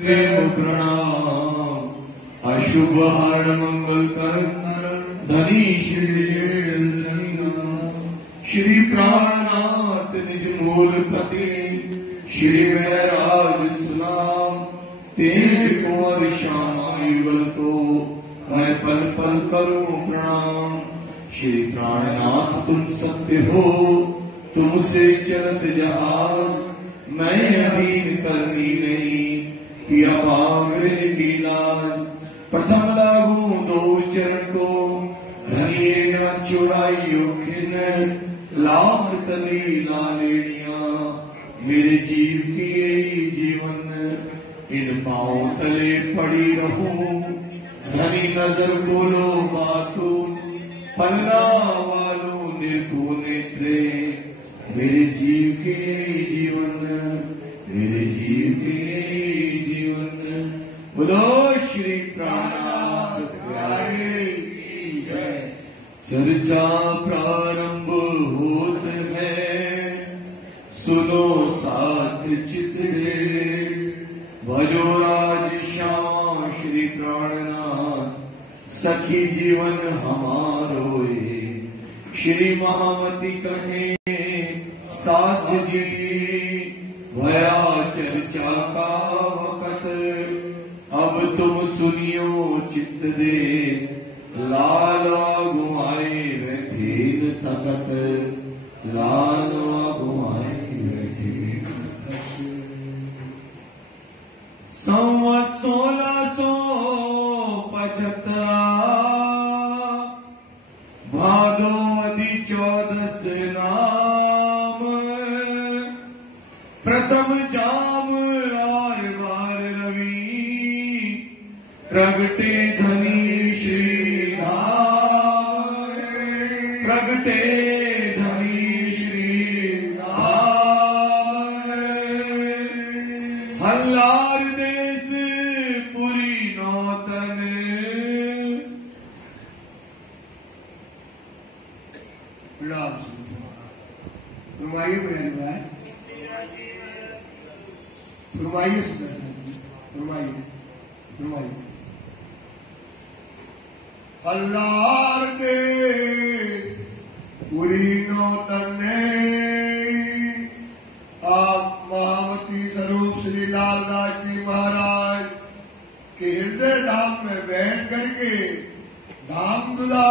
प्रणाम अशुभ हरण मंगल कर धनी श्री प्राणनाथ निज मूलपति श्री राज सुनाम तेज कुंवर श्यामा युगल को मैं पल पल करूं प्रणाम। श्री प्राणनाथ तुम सत्य हो, तुमसे चलत जहाज मैं अधीन करनी नहीं पिया पागरे की लाज। प्रथम लागू दो चरण को धनिये न चुड़ाइयो खिन लाख तली लालेड़िया मेरे जीव की यही जीवन इन पांव तले पड़ी रहूं। धनी नजर बोलो बातू पन्ना वालों निर्भू नेत्रे मेरे जीव के जीवन मेरे जीव के जीवन। बोलो श्री प्राणनाथ प्यारे की जय। चर्चा प्रारंभ होत है सुनो साथ चितरे भजो राज श्यामा श्री प्राणनाथ सखी जीवन हमारो श्री महामती कहे साज जी भया चर्चा का वक़्त अब तुम सुनियो चित्त दे लाल गुआए बैठे तकत लाल गुआए बैठे। संवत 1675 भादोमती 14 नाम प्रथम जाम आर बार रवि प्रगटे धनी श्री धाम प्रगटे धनी श्री धाम। हल्लार देश पुरी नौतन फरमाइए फरमाइए फरमाइए फरमाइए। अल्लाह देश पूरी नौतन आप महामती स्वरूप श्री लालदास जी महाराज के हृदय धाम में बैठ करके धाम दुला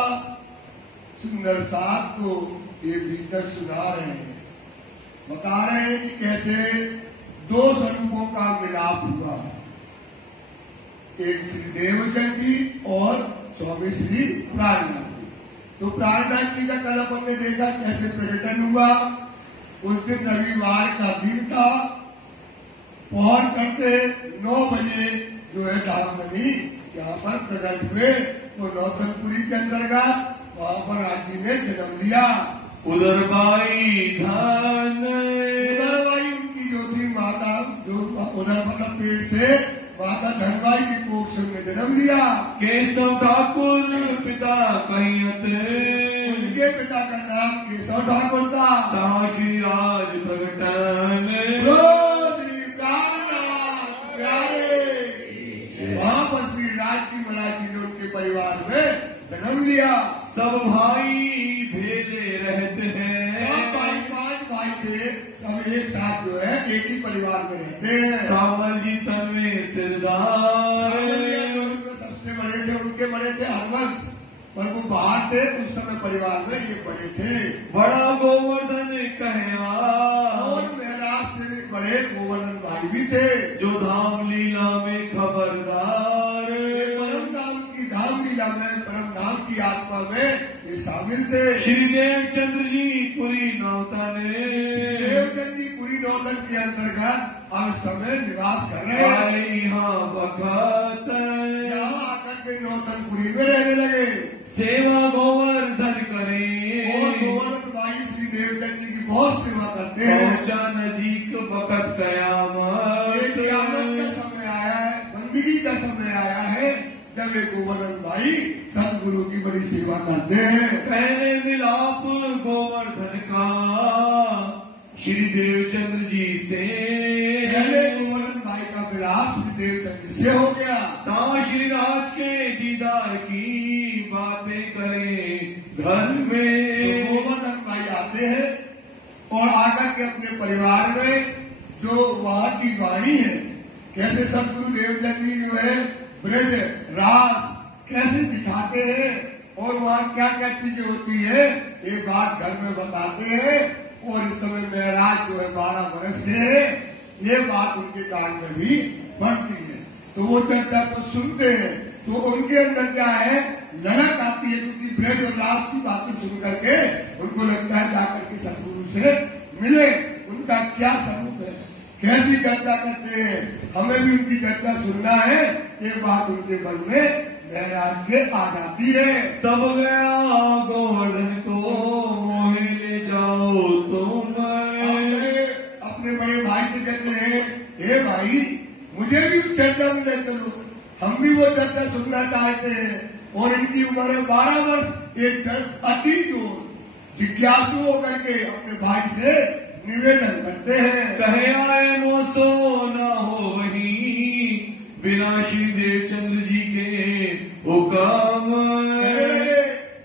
सुंदर साथ को ये भीतर सुना रहे हैं, बता रहे हैं कि कैसे दो स्वरूपों का मिलाप हुआ। एक श्री देवचंद जी और स्वामी श्री प्राणनाथ जी। तो प्राणनाथ जी का कल अपन ने देखा कैसे पर्यटन हुआ। उस दिन रविवार का दिन था। पहुंच करते 9 बजे जो है धामनी यहाँ पर प्रकट हुए वो नौतनपुरी के अंतर्गत वहां पर आज जी ने जन्म लिया। उदरबाई धन उदरबाई उनकी जो थी माता जो उधर मतलब पेट से माता धनबाई की कोख से उन्हें जन्म लिया। केशव ठाकुर पिता कहियत उनके पिता का नाम केशव ठाकुर था। श्री राज प्रगटन श्री प्राणनाथ प्यारे वहां पर श्री राज की महाराज जी ने उनके परिवार में जन्म लिया। सब भाई भेजे रहते हैं। सब भाई 5 भाई थे, सब एक साथ जो है एक ही परिवार में रहते हैं। सावल जी तन्वे सिरदार सबसे बड़े थे, उनके बड़े थे हरवंश, पर वो बाहर थे उस समय परिवार में ये बड़े थे। बड़ा गोवर्धन कहया और महाराज से भी बड़े गोवर्धन भाई भी थे जो धाम लीला में खबरदार धाम लीला में परम धाम की आत्मा में ये शामिल थे। श्री देवचंद्र जी पुरी नौतन देवचंद जी पुरी नौतन के अंतर्गत अब समय निवास कर रहे हैं। यहाँ वक्त यहाँ आकर के नौतनपुरी में रहने लगे। सेवा गोवर्धन करे और गोवर्धन भाई श्री देवचंद जी की बहुत सेवा करते हैं। पहुंचा नजीक वक्त कयामत का समय आया है, बंदगी का समय आया है जब एक गोवर्धन भाई सतगुरु की बड़ी सेवा करते हैं। पहले मिलाप गोवर्धन का श्री देवचंद्र जी से पहले गोवर्धन भाई का मिलाप श्री देवचंद से हो गया। ता श्री राज के दीदार की बातें करें घर में। तो गोवर्धन भाई आते हैं और आकर के अपने परिवार में जो वहां की वाणी है, कैसे सदगुरु देवचंद जी जो है ब्रज रास कैसे दिखाते हैं और वहाँ क्या क्या चीजें होती है, ये बात घर में बताते हैं। और इस समय महराज जो है 12 वर्ष के है, ये बात उनके कान में भी बढ़ती है। तो वो चर्चा को सुनते हैं तो उनके अंदर क्या है, ललक आती है, क्योंकि ब्रज और रास की बातें सुन करके उनको लगता है जाकर के सदगुरु से मिले, उनका क्या स्वरूप है, कैसी चर्चा करते हैं, हमें भी उनकी चर्चा सुनना है। ये बात उनके मन में महराज के आ जाती है। तब गया गोवर्धन को मोहे ले जाओ तुम। अपने बड़े भाई से कहते हैं, हे भाई मुझे भी उस चर्चा में ले चलो, हम भी वो चर्चा सुनना चाहते हैं। और इनकी उम्र है 12 वर्ष। एक अति जोर जिज्ञासु होकर के अपने भाई से निवेदन करते हैं। कहे आए मोसो न हो वही, बिना श्री देवचंद्र जी के हुक्म।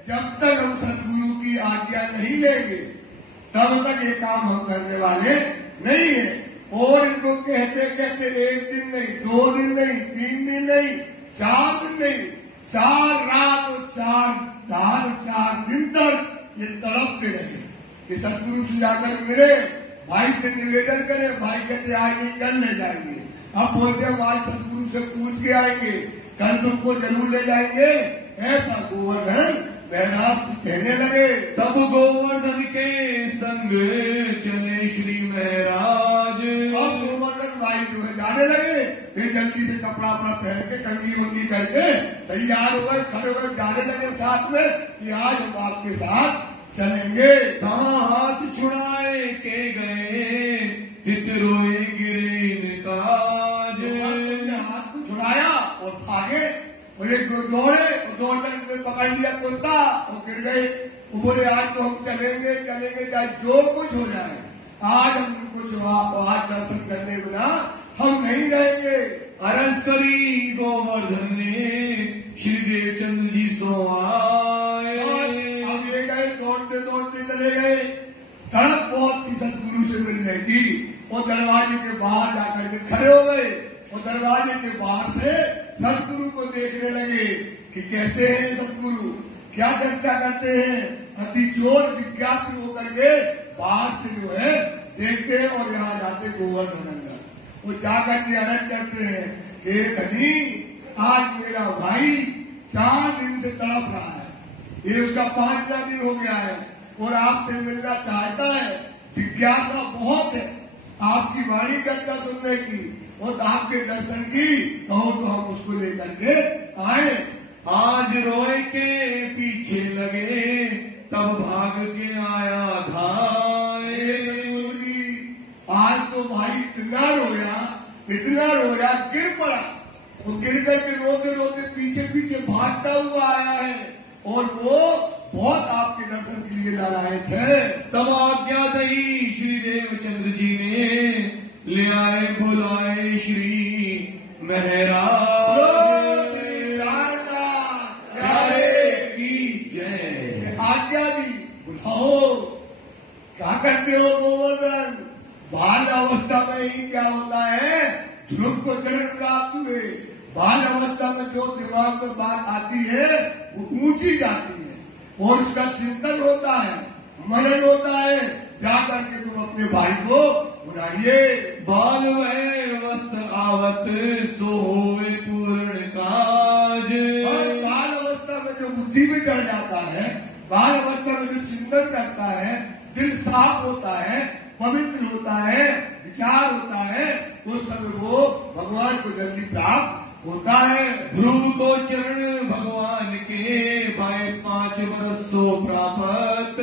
जब तक हम सदगुरु की आज्ञा नहीं लेंगे तब तक ये काम हम करने वाले नहीं है। और इनको कहते कहते 1 दिन नहीं, 2 दिन नहीं, 3 दिन नहीं, 4 दिन नहीं, 4 रात और 4 दिन तक ये तड़पते रहे कि सदगुरु से जाकर मिले, भाई से निवेदन करें। भाई कहते आएंगे कल ले जाएंगे। अब बोलते हम आज सदगुरु से पूछ के आएंगे, कल तुमको जरूर ले जाएंगे। ऐसा गोवर्धन महराज कहने लगे। तब गोवर्धन के संग चले श्री महराज। अब गोवर्धन भाई जो है जाने लगे, फिर जल्दी से कपड़ा अपना पहन के कंगी मुंगी करके तैयार हो गए, खड़े हो गए, जाने लगे साथ में कि आज हम आपके साथ चलेंगे। हाथ छुड़ाए के गए, तितरोए गिरे निकाज। हाथ को छुड़ाया और भागे और एक दौड़े और दौड़कर पकड़ लिया कुत्ता और गिर गए। वो बोले आज तो हम चलेंगे चलेंगे, चाहे जो कुछ हो जाए, आज हम कुछ आज दर्शन करने बिना हम नहीं रहेंगे। अरज करी गोवर्धन ने श्री देवचंद्र जी सो आए। अब ये गए दौड़ते दौड़ते चले गए। तड़प बहुत थी सदगुरु से मिलने की। और दरवाजे के बाहर जाकर के खड़े हो गए और दरवाजे के बाहर से सदगुरु को देखने लगे कि कैसे हैं सदगुरु, क्या चर्चा करते हैं। अति जोर जिज्ञासु होकर के बाहर से जो है देखते हैं और यहाँ जाते गोवर्धन अंदर। वो जाकर के अरज करते हैं कि धनी आज मेरा भाई 4 दिन से तड़प रहा है, ये उसका 5वां दिन हो गया है और आपसे मिलना चाहता है। जिज्ञासा बहुत है आपकी वाणी चर्चा सुनने की और आपके दर्शन की, कहो तो हम उसको लेकर के आए। आज रोए के पीछे लगे, तब भाग के आया धाए। आज तो भाई इतना रोया गिर पड़ा। वो गिर करके रोते रोते पीछे पीछे भागता हुआ आया है और वो बहुत आपके दर्शन के लिए लालायत है। तब आज्ञा दई श्री देवचंद्र जी ने, ले आए बुलाए श्री महराज। की जय। आज्ञा दी, बुलाओ। क्या करते हो गोवर्धन? बाल अवस्था में ही क्या होता है, ध्रुव को चरण प्राप्त हुए। बाल अवस्था में जो दिमाग में बात आती है वो ऊंची जाती है और उसका चिंतन होता है, मनन होता है। जाकर के तुम अपने भाई को बुलाइए। बाल वह वस्त्र आवत, सो होवे पूर्ण काज। और बाल अवस्था में जो बुद्धि में चढ़ जाता है, बाल अवस्था में जो चिंतन करता है, दिल साफ होता है, पवित्र होता है, विचार होता है, तो उस समय वो भगवान को जल्दी प्राप्त होता है। ध्रुव को चरण भगवान के, भाई 5 वर्ष सो प्राप्त।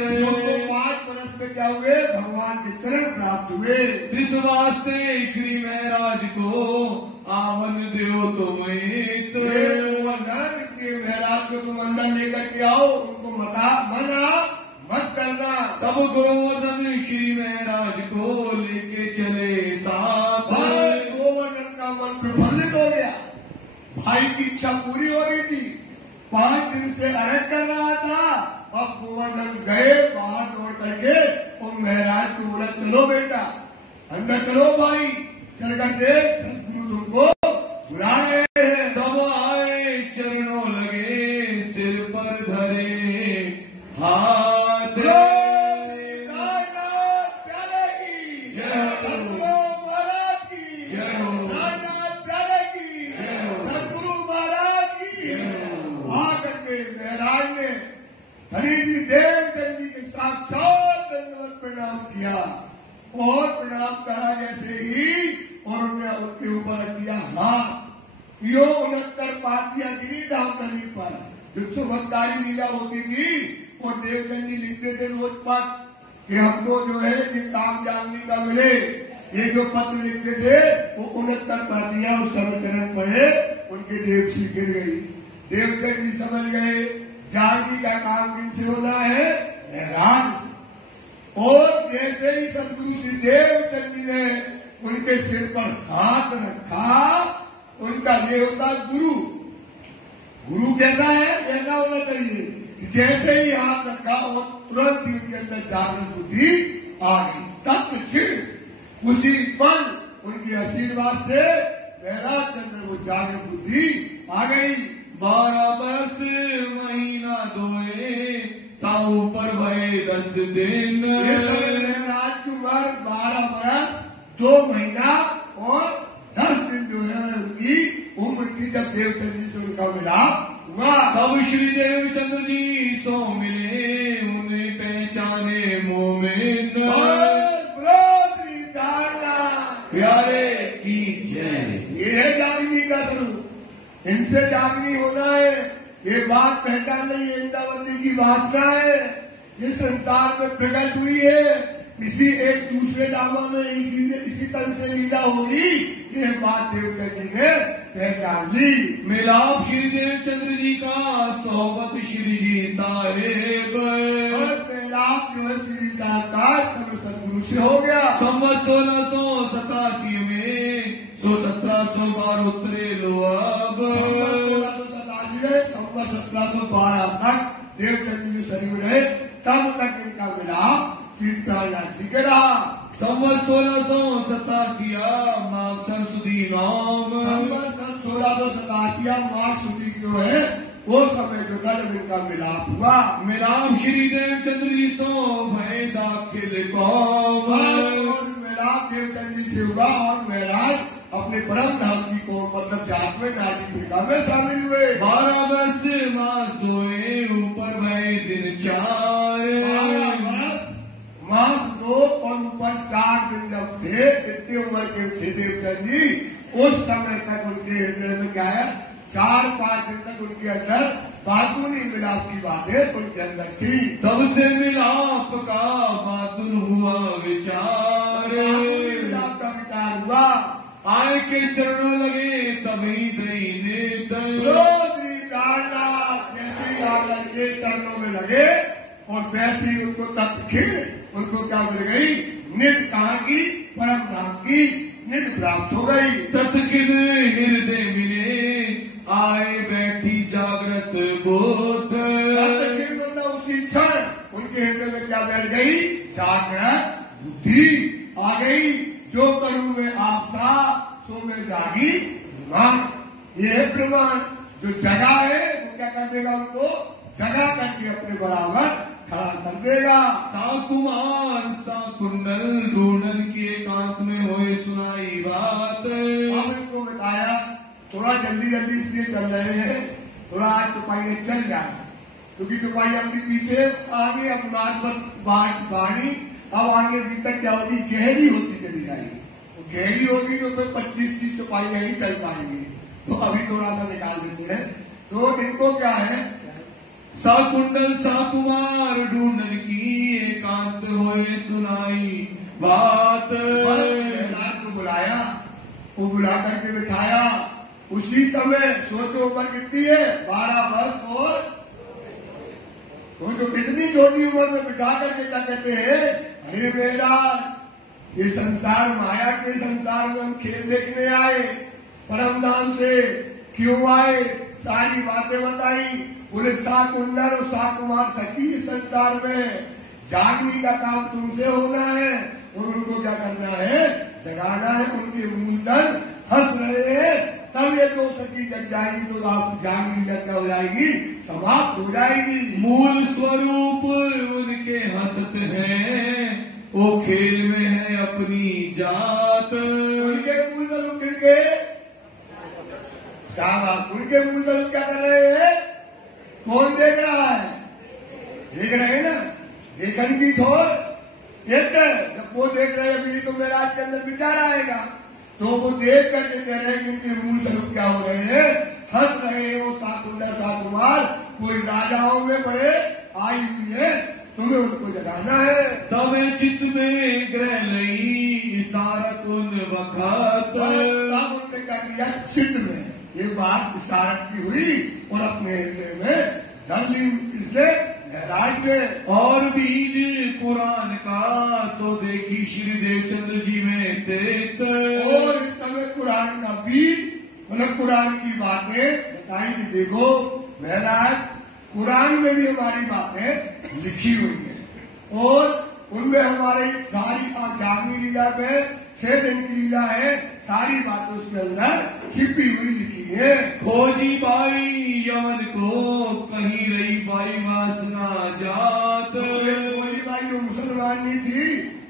5 वर्ष में क्या हुए, भगवान के चरण प्राप्त हुए। इस वास्ते श्री महराज को आवन देव तुम। इसलिए महराज को तुम अंदर लेकर के आओ, उनको मना मत करना। तब गोवर्धन श्री महराज को लेके चले साथ। गोवर्धन का मन भाई की इच्छा पूरी हो रही थी। 5 दिन से अरज कर रहा था। अब गोवर्धन गए बाहर दौड़ करके और महाराज को बोला, चलो बेटा अंदर चलो भाई, चल कर देख सदगुरु तुमको बुला रहे हैं। तब आए चरणों लगे सिर पर धरे हाथ। राजनाथ प्यारे की सदगुरु महाराज की, राजनाथ प्यारे की सदगुरु महाराज की। आकर के महाराज ने हरिजी देवचंद जी के साक्षात दंडवत प्रणाम किया और प्रणाम करा जैसे ही और उन्हें उनके ऊपर किया हाथ। यो 69 पातियां गिरी दामदरी पर जो चमत्कारी लीला होती थी वो देवचंद जी लिखते थे रोज पर कि हमको जो है ये काम जानने का मिले। ये जो पत्र लिखते थे वो 69 पातियां उस सर्वचरण पढ़े, उनके देव सी गिर गई। देवचंद जी समझ गए जानने का काम किनसे होना है, महाराज से। और जैसे ही सदगुरु श्री देवचंद जी ने उनके सिर पर हाथ रखा, उनका ये होता गुरु। गुरु कैसा है, ऐसा होना चाहिए। जैसे ही हाथ रखा और तुरंत ही उनके अंदर जागृत बुद्धि आ गई। तत्क्षण उसी पल उनके आशीर्वाद से महाराज के अंदर वो जागृत बुद्धि आ गई। 12 बरस महीना दोए ताऊ पर भय 10 दिन। महाराज की उम्र 12 बरस 2 महीना और 10 दिन जो है उनकी उम्र की, जब देवचंद जी से उनका मिलाप हुआ। तब श्री देवचंद्र जी सो मिले उन्हें पहचाने मोमिन। प्यारे की जय। ये है जागनी का स्वरूप, इनसे जागनी होना है। ये बात पहचान नहीं है, इंद्रावती की वासना है, ये संसार में प्रकट हुई है। इसी एक दूसरे नामों में इसी तरह से लीला होगी। ये बात देवचंद जी ने पहचान ली। मिलाप श्री देवचंद्र जी का सोहबत श्री जी साहेब। और मिलाप जो है श्री साहब का सर्व सदगुरु से हो गया। संवत 1687 में 1712 उतरे लो अब। 1712 तक देवचंद जी शरीर रहे, तब तक इनका मिलाप सीतानाथ जी के रहा। संवत 1687 माघ सरस्वती नाम। 1687 मार्च सुधी जो है वो समय जो था जब इनका मिलाप हुआ। मिलाप श्री देवचंद्र जी सो भय दाखिल कौम। मिलाप देवचंद जी से हुआ और महाराज अपने परम धाम की को मतलब जात में नाजिका में शामिल हुए। 12 वर्ष मास दोए ऊपर भय दिन 4। मास 2 और ऊपर 4 दिन जब थे, इतने उम्र के थे देवचंद जी, उस समय तक उनके हृदय में क्या है, 4-5 दिन तक उनके अंदर बातूनी मिलाप की बातें उनके अंदर थी। तब से मिलाप का बातुन हुआ विचार। मिलाप का विचार हुआ। आय के चरणों लगे तभी दई ने श्री कांडा जैसे ही आकर के चरणों में लगे और वैसे ही उनको तत्क्षण उनको क्या मिल गई, निध कहाँ की, परम धाम की निध प्राप्त हो गई। तत्किन हृदय मिले आए बैठी जागृत बोध। तत्क्षण मतलब उसी क्षण उनके हृदय में क्या बैठ गई, जागृत बुद्धि आ गई। जो करूं मैं आपसा सो में जागी प्रमाण। ये है प्रमाण। जो जगह है वो क्या कर देगा, उनको जगा करके अपने बराबर खड़ा कर देगा। साकुमार सा कुंडल ढूंढन की एकांत में होए सुनाई बात। अब इनको बताया, थोड़ा जल्दी जल्दी इसलिए चल रहे हैं, थोड़ा आज चौपाई चल जाए, क्योंकि चौपाई अपनी पीछे आगे अब बाणी अब आगे भीतर क्या होगी, गहरी होती चली जाएगी। तो गहरी होगी तो फिर 25-30 चौपाई नहीं चल पाएंगी। तो अभी थोड़ा सा निकाल देते हैं। तो इनको क्या है, साकुंडल साकुमार ढूंढन की एकांत होए सुनाई बात। महाराज को बुलाया, वो बुला करके बिठाया। उसी समय सोचो उम्र कितनी है, 12 वर्ष और सोचो कितनी छोटी उम्र में बिठा करके क्या कहते हैं, अरे बेटा ये संसार माया के संसार में हम खेल देखने आए, परम धाम से क्यों आए, सारी बातें बताई। बोले 7 कुंडल और 7 कुमार सखी संसार में, जागने का काम तुमसे होना है और उनको क्या करना है, जगाना है। उनके मूलधन हंस रहे हैं, तब ये 2 सखी जग जाएगी तो आप जागनी लीला क्या हो जाएगी, समाप्त हो जाएगी। मूल स्वरूप उनके हंसत हैं, वो खेल में है अपनी जात। उनके मूल स्वरूप किनके, साहब उनके मूल स्वरूप क्या कर रहे हैं, कौन देख रहा है, देख रहे हैं ना, देखन की ठोर एक। जब वो देख रहे हैं अभी तो मेरा आज के अंदर विचार आएगा, तो वो देख करके कह रहे हैं कि इनके मूल स्वरूप क्या हो रहे हैं, हंस रहे हैं। वो 7 कुंडल 7 कुमार कोई राजाओं में बड़े आई हुई है, तुम्हें उनको जगाना है। तब चित्त में ग्रह लई इशारत उन वक्त। तब उनने क्या किया, चित्त में ये बात इशारत की हुई और अपने हृदय में धर ली इसने महराज ने। और बीज कुरान का सो देखी श्री देवचंद्र जी में तेत। और इस समय कुरान का बीज मतलब कुरान की बातें बताई कि देखो महराज, कुरान में भी हमारी बातें लिखी हुई है और उनमें हमारी सारी जागनी लीला में 6 दिन की लीला है, सारी बातें उसके अंदर छिपी हुई लिखी है। खोजी बाई यमन को कहीं रही बाई वासना जात। खोजी बाई जो मुसलमान नहीं थी,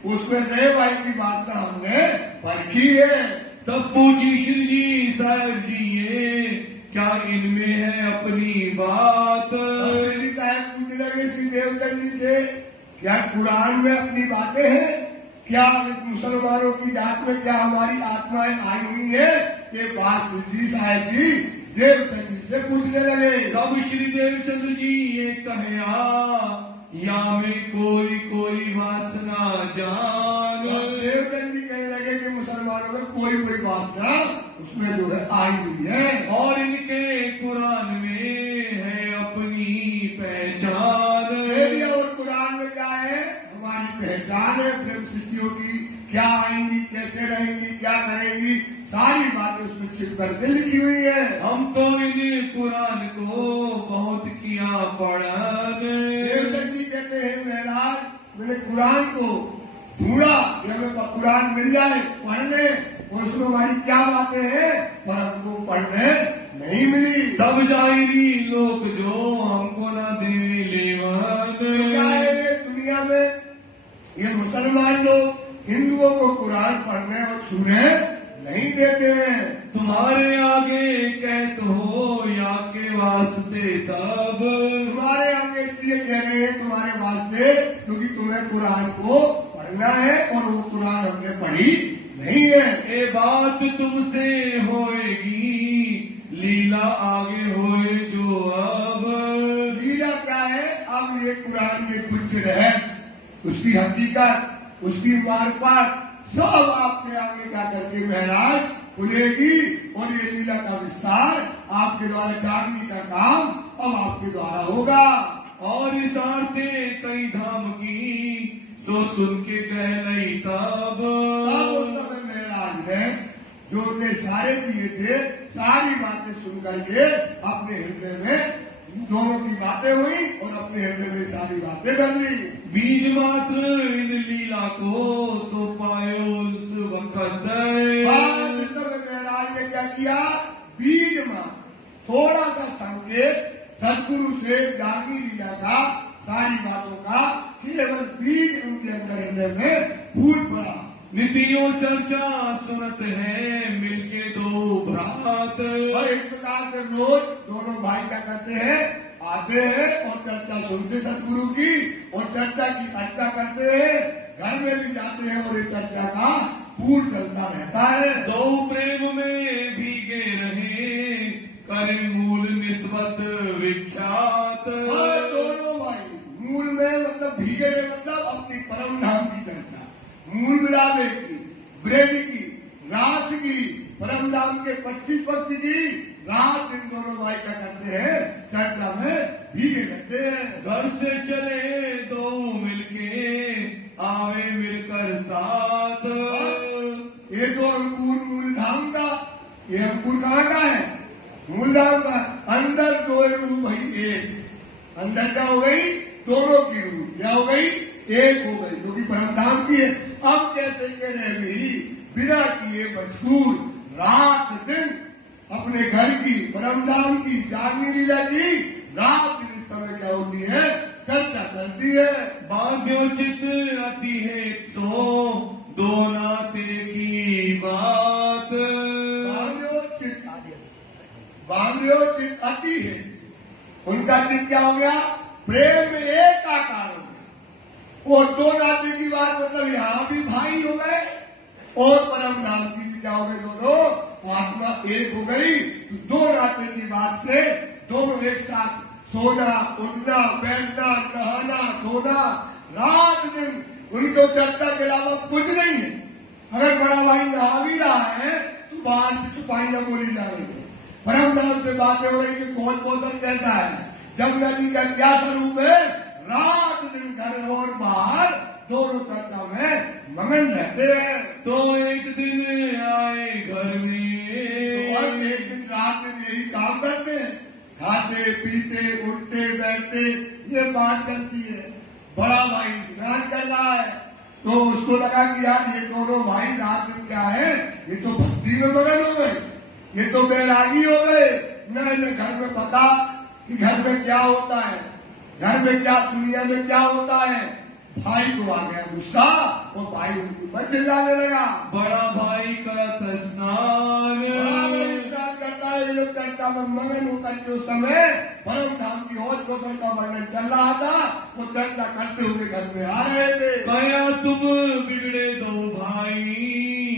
उसमें रे बाई की बात हमने परखी है। तब पूछी श्री जी साहब जी ये क्या इनमें है अपनी बात। श्री साहब पूछने लगे श्री देवचंद जी से, क्या कुरान में अपनी बातें हैं, क्या मुसलमानों की जात में क्या हमारी आत्माएं आई हुई है। ये बात श्री जी साहब जी देवचंद जी से पूछने लगे। तब श्री देवचंद्र जी ये कहया या में कोई कोई वासना जान। देवचंद जी कहने लगे कि मुसलमानों में कोई कोई वासना उसमें जो है आई हुई है और इनके कुरान में है अपनी पहचान। और कुरान में क्या है, हमारी पहचान है प्रेम सृष्टियों की, क्या आएंगी, कैसे रहेंगी, क्या करेंगी, सारी बातें उसमें छिप करके लिखी हुई है। हम तो इन कुरान को बहुत किया पढ़न। देवचंद जी कहते हैं महाराज, मैंने कुरान को ढूंढा कि हमें कुरान मिल जाए पढ़ने, और उसमें हमारी क्या बातें हैं, पर हमको पढ़ने नहीं मिली। तब जाएगी लोग जो हमको ना देवे लेवन। क्या है दुनिया में, ये मुसलमान लोग हिंदुओं को कुरान पढ़ने और छूने नहीं देते हैं। तुम्हारे आगे कहते हो या के वास्ते सब। तुम्हारे आगे इसलिए कह रहे हैं तुम्हारे वास्ते, क्योंकि तुम्हें कुरान को पढ़ना है और वो कुरान हमने पढ़ी नहीं है। ये बात तुमसे होएगी लीला आगे होए जो अब। लीला क्या है, अब ये कुरान के कुछ रहस्य, उसकी हकीकत, उसकी मार्फत सब आपके आगे जा करके महाराज खुलेगी और ये लीला का विस्तार आपके द्वारा जागने का काम अब आपके द्वारा होगा। और इस आरते कई धाम की सो सुन के कह लई तब। उस समय महाराज ने जो उन्हें सारे किए थे, सारी बातें सुन करके अपने हृदय में दोनों की बातें हुई और अपने हृदय में सारी बातें कर ली। बीज मात्र इन लीला को सो पायो उस वक्त। इस समय महाराज ने क्या किया, बीज मात्र थोड़ा सा संकेत सदगुरु से जागनी लीला का, सारी बातों का केवल बीज उनके अंदर हृदय में फूट पड़ा। नितियों चर्चा सुनत है मिलके दो भ्रात। और इस प्रकार से रोज दोनों भाई क्या करते हैं, आते हैं और चर्चा सुनते सदगुरु की और चर्चा की चर्चा करते हैं, घर में भी जाते हैं और ये चर्चा का पूर्ण चलता रहता है। दो प्रेम में भीगे रहे करे मूल निस्बत विख्यात। दोनों भाई मूल में मतलब भीगे रहे, मतलब अपनी परम धाम की चर्चा, मूल मिलावे की, ब्रज की, रात की, परम धाम के 25 पक्ष की रात इन दोनों भाई क्या करते हैं, चर्चा में भीगे रहते हैं। घर से चले दो मिलके आवे मिलकर साथ। ये तो अंकुर मूल धाम का, ये अंकुर कहाँ का है, मूलधाम का अंदर दो रूह भाई एक, अंदर क्या हो गई? दोनों की रूह क्या हो गई? एक हो गई, जो कि परमधाम की है। अब कैसे के रह गई बिना किए मजबूर रात दिन अपने घर की परमधाम की जागनी लीला की रात दिन इस समय क्या होती है? चर्चा चलती है। बाध्योचित अति है सो दो नाते की बात। बांध्योचित अति है, उनका चित क्या हो गया? प्रेम में एक आकार हो गया। और दो नाते की बात मतलब यहाँ भी भाई हो गए और परम धाम की भी क्या हो गए? दोनों आत्मा एक हो गई। तो दो नाते की बात से दोनों एक साथ सोना, उठना, बैठना, नहाना, धोना, रात दिन उनको चर्चा के अलावा कुछ नहीं है। अगर बड़ा भाई नहा भी रहा है तो बाहर से छुपाइयां बोली जा रही है, परम धाम से बातें हो रही कि कौन मौसम कैसा है, जमुना जी का क्या स्वरूप है। रात दिन घर और बाहर दोनों चर्चा में मगन रहते हैं। तो एक दिन आए घर में, और एक दिन रात दिन यही काम करते हैं, खाते पीते उठते बैठते, ये बात चलती है। बड़ा भाई स्नान कर रहा है तो उसको लगा कि यार ये दोनों भाई रात दिन क्या है, ये तो भक्ति में मगन हो गए, ये तो बैरागी हो गए। न इन्हें घर में पता कि घर में क्या होता है, घर में क्या, दुनिया में क्या होता है। भाई को आ गया गुस्सा और भाई उनके ऊपर चिल्लाने लगा। बड़ा भाई करत स्नान, स्नान करता है, ये लोग चर्चा में मगन होकर के उस समय परम धाम की और गोसल का वर्णन चल रहा था। वो चर्चा करते हुए घर में आ रहे थे। कया तुम बिगड़े दो भाई,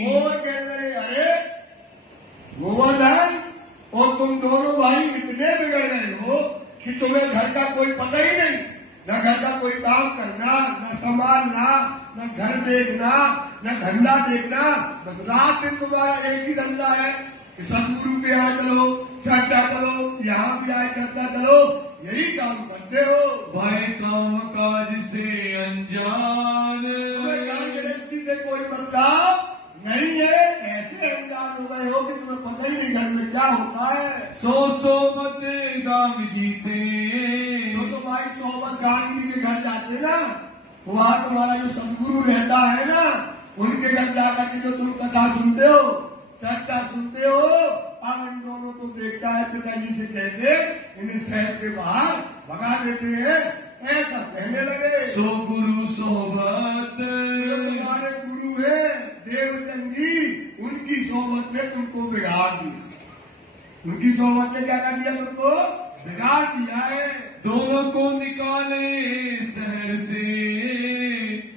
और कहने लगे अरे गोवर्धन और तुम दोनों भाई इतने बिगड़ रहे हो कि तुम्हें घर का कोई पता ही नहीं, न घर का कोई काम करना, न संभालना, न घर देखना, न धंधा देखना। बस रात दिन तुम्हारा एक ही धंधा है कि सदगुरु के यहाँ चलो, चर्चा चलो, यहाँ भी आए चर्चा चलो, यही काम करते हो। भाई काम काज से अनजान, तुम्हें काम गृहस्थी से कोई मतलब नहीं है, ऐसे अनजान हो गए हो कि तुम्हें पता ही नहीं घर में क्या होता है। सो मत गांग जी से, तो भाई सोबत गांधी जी के घर जाते ना, वहां तुम्हारा जो सदगुरु रहता है ना, उनके घर जाकर के जो तुम कथा सुनते हो, चर्चा सुनते हो, अब इन दोनों को देखता है पिताजी से कहते इन्हें शहर के बाहर भगा देते हैं, ऐसा कहने लगे। सो गुरु सोबत, तुम्हारे गुरु है देवचंद जी, उनकी सोबत ने तुमको बिगाड़ दिया, उनकी सोबत ने क्या कर दिया? तुमको बिगाड़ दिया है। दोनों को निकाले शहर से,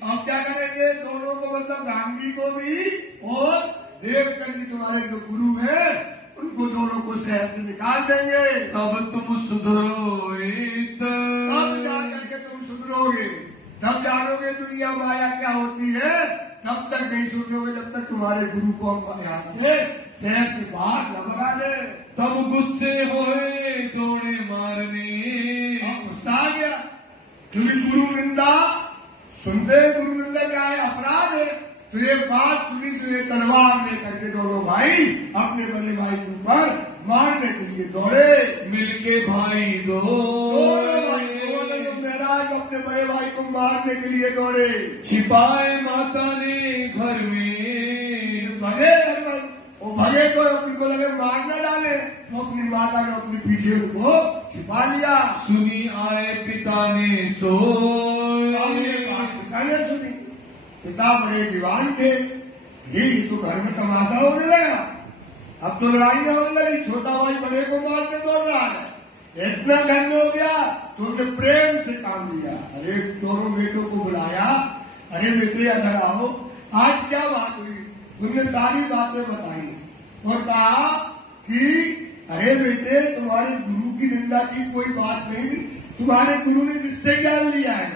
अब क्या करेंगे? दोनों को मतलब गांधी को भी और देवचंद जी तुम्हारे जो गुरु है उनको दोनों को शहर से निकाल देंगे। तब तुम सुधरोगे, तब जाकर के तुम सुधरोगे, तब जानोगे दुनिया माया क्या होती है। तब तक नहीं सुधरोगे जब तक तुम्हारे गुरु को हम यहाँ से शहर से बाहर न भगा दे। तब गुस्से होए दौड़े मारने, अब गुस्सा आ गया क्योंकि गुरु निंदा सुनते, गुरु निंदा क्या है? अपराध है। तो ये बात सुनी तो ये तलवार लेकर के दोनों भाई अपने बड़े भाई के ऊपर मारने के लिए दौड़े। मिलके भाई दो महाराज अपने बड़े भाई को मारने के लिए दौड़े। छिपाए माता ने घर में, भगे वो भगे तो उनको लगे मार न डाले, तो अपनी माता ने अपने पीछे उनको छिपा लिया। सुनी आए पिता ने सो, पिता ने सुनी, पिता बड़े दीवान थे, ये तो घर में तमाशा होने लगा, अब तो लड़ाई होने लगी, छोटा भाई बड़े को मारने दौड़ रहा है, इतना धन हो गया तो उनने प्रेम से काम लिया। अरे दोनों बेटों को बुलाया, अरे बेटे अगर आओ, आज क्या बात हुई? उनने सारी बातें बताई और कहा कि अरे बेटे तुम्हारे गुरु की निंदा की कोई बात नहीं, तुम्हारे गुरु ने जिससे ज्ञान लिया है,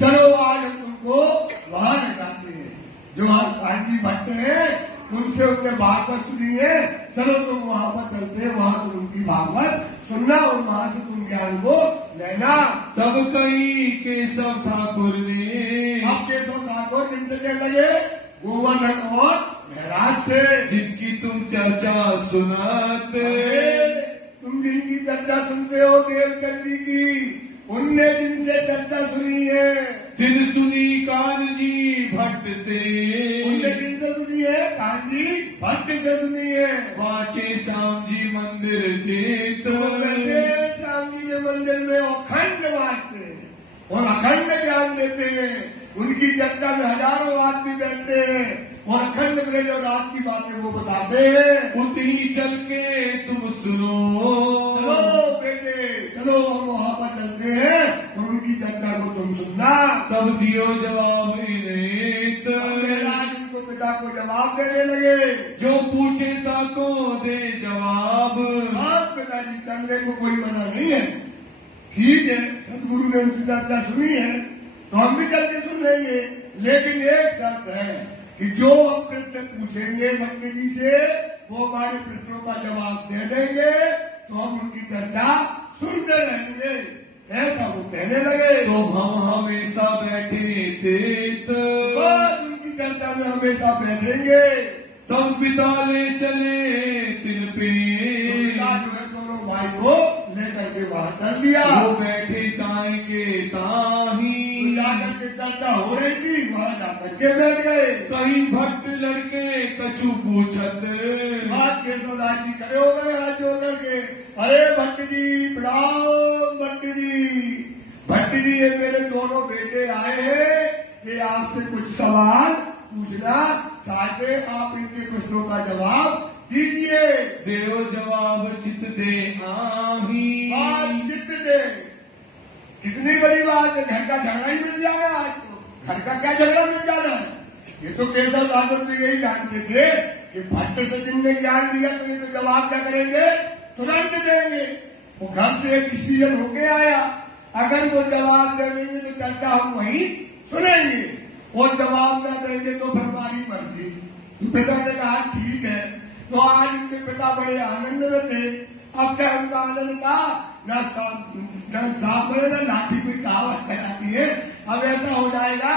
चलो आज हम तुमको वहां ले जाते हैं, जो आजी भट्ट है उनसे उनने भागवत सुनी है, चलो तुम वहां पर चलते हैं, वहां तुम उनकी भागवत सुनना और वहां से तुम ज्ञान को लेना। तब कहीं केशव ठाकुर ने, अब केशव ठाकुर जिनसे कहने लगे गोवर्धन और महाराज से, जिनकी तुम चर्चा सुनाते, तुम सुनते हो देवचंद जी की, उनने जिनसे चर्चा सुनी है, तिन सुनी कान्जी भट्ट से, उनने जिनसे सुनी है कान्जी भट्ट से सुनी है। वाचे श्याम जी मंदिर चेत, श्याम जी के मंदिर में अखंड वाचते हैं और अखंड ज्ञान देते हैं। उनकी चर्चा में हजारों आदमी बैठते हैं और अखंड में जो रात की बातें वो बताते हैं। उतनी चल के तुम सुनो, चलो बेटे चलो हम वहां पर चलते हैं और उनकी चर्चा को तुम सुनना। तब दियो जवाब इन्हें, महाराज उनको पिता को जवाब देने लगे। जो पूछे ताको दे जवाब। आप पिताजी करने को कोई मना नहीं है, ठीक है, सदगुरु ने उनकी चर्चा सुनी है तो हम भी चल के सुन लेंगे, लेकिन एक शर्त है कि जो हम प्रश्न पूछेंगे भट्ट जी से वो हमारे प्रश्नों का जवाब दे देंगे तो हम उनकी चर्चा सुनते रहेंगे, ऐसा वो कहने लगे। तो हम हमेशा बैठे थे, बस उनकी चर्चा में हमेशा बैठेंगे। तब पिता ले चले तिन पे, पिता जो है दोनों भाई को लेकर के वहां चल दिया। वो बैठे चाय के ताही, जाकर के चर्चा हो रही थी, वहां जाकर के बैठ गए। कहीं भट्ट लड़के कछु पूछत, बात केशवदास जी खड़े हो गए हाथ जोड़ करके, अरे भट्ट जी प्रणाम। भट्ट जी ये मेरे दोनों बेटे आए हैं, ये आपसे कुछ सवाल पूछना चाहते, आप इनके प्रश्नों का जवाब दीजिए। देव जवाब चित दे आही, चित्त दे। कितनी बड़ी बात है, घर का झगड़ा ही मिल जाएगा आज तो, घर का क्या झगड़ा मिल जाना है। ये तो केशव दादर तो यही जानते थे कि भट्ट से जिनने ज्ञान दिया तो ये तो जवाब क्या करेंगे, तुरंत देंगे। वो घर से एक डिसीजन होके आया, अगर वो जवाब दे देंगे तो चर्चा हम वहीं सुनेंगे, और जवाब न देंगे तो फिर हमारी मर्जी। तो पिता ने कहा ठीक है। तो आज उनके पिता बड़े आनंद में थे। अब क्या उनका आनंद था, न सांप बड़े न लाठी में कहावत कहलाती है। अब ऐसा हो जाएगा,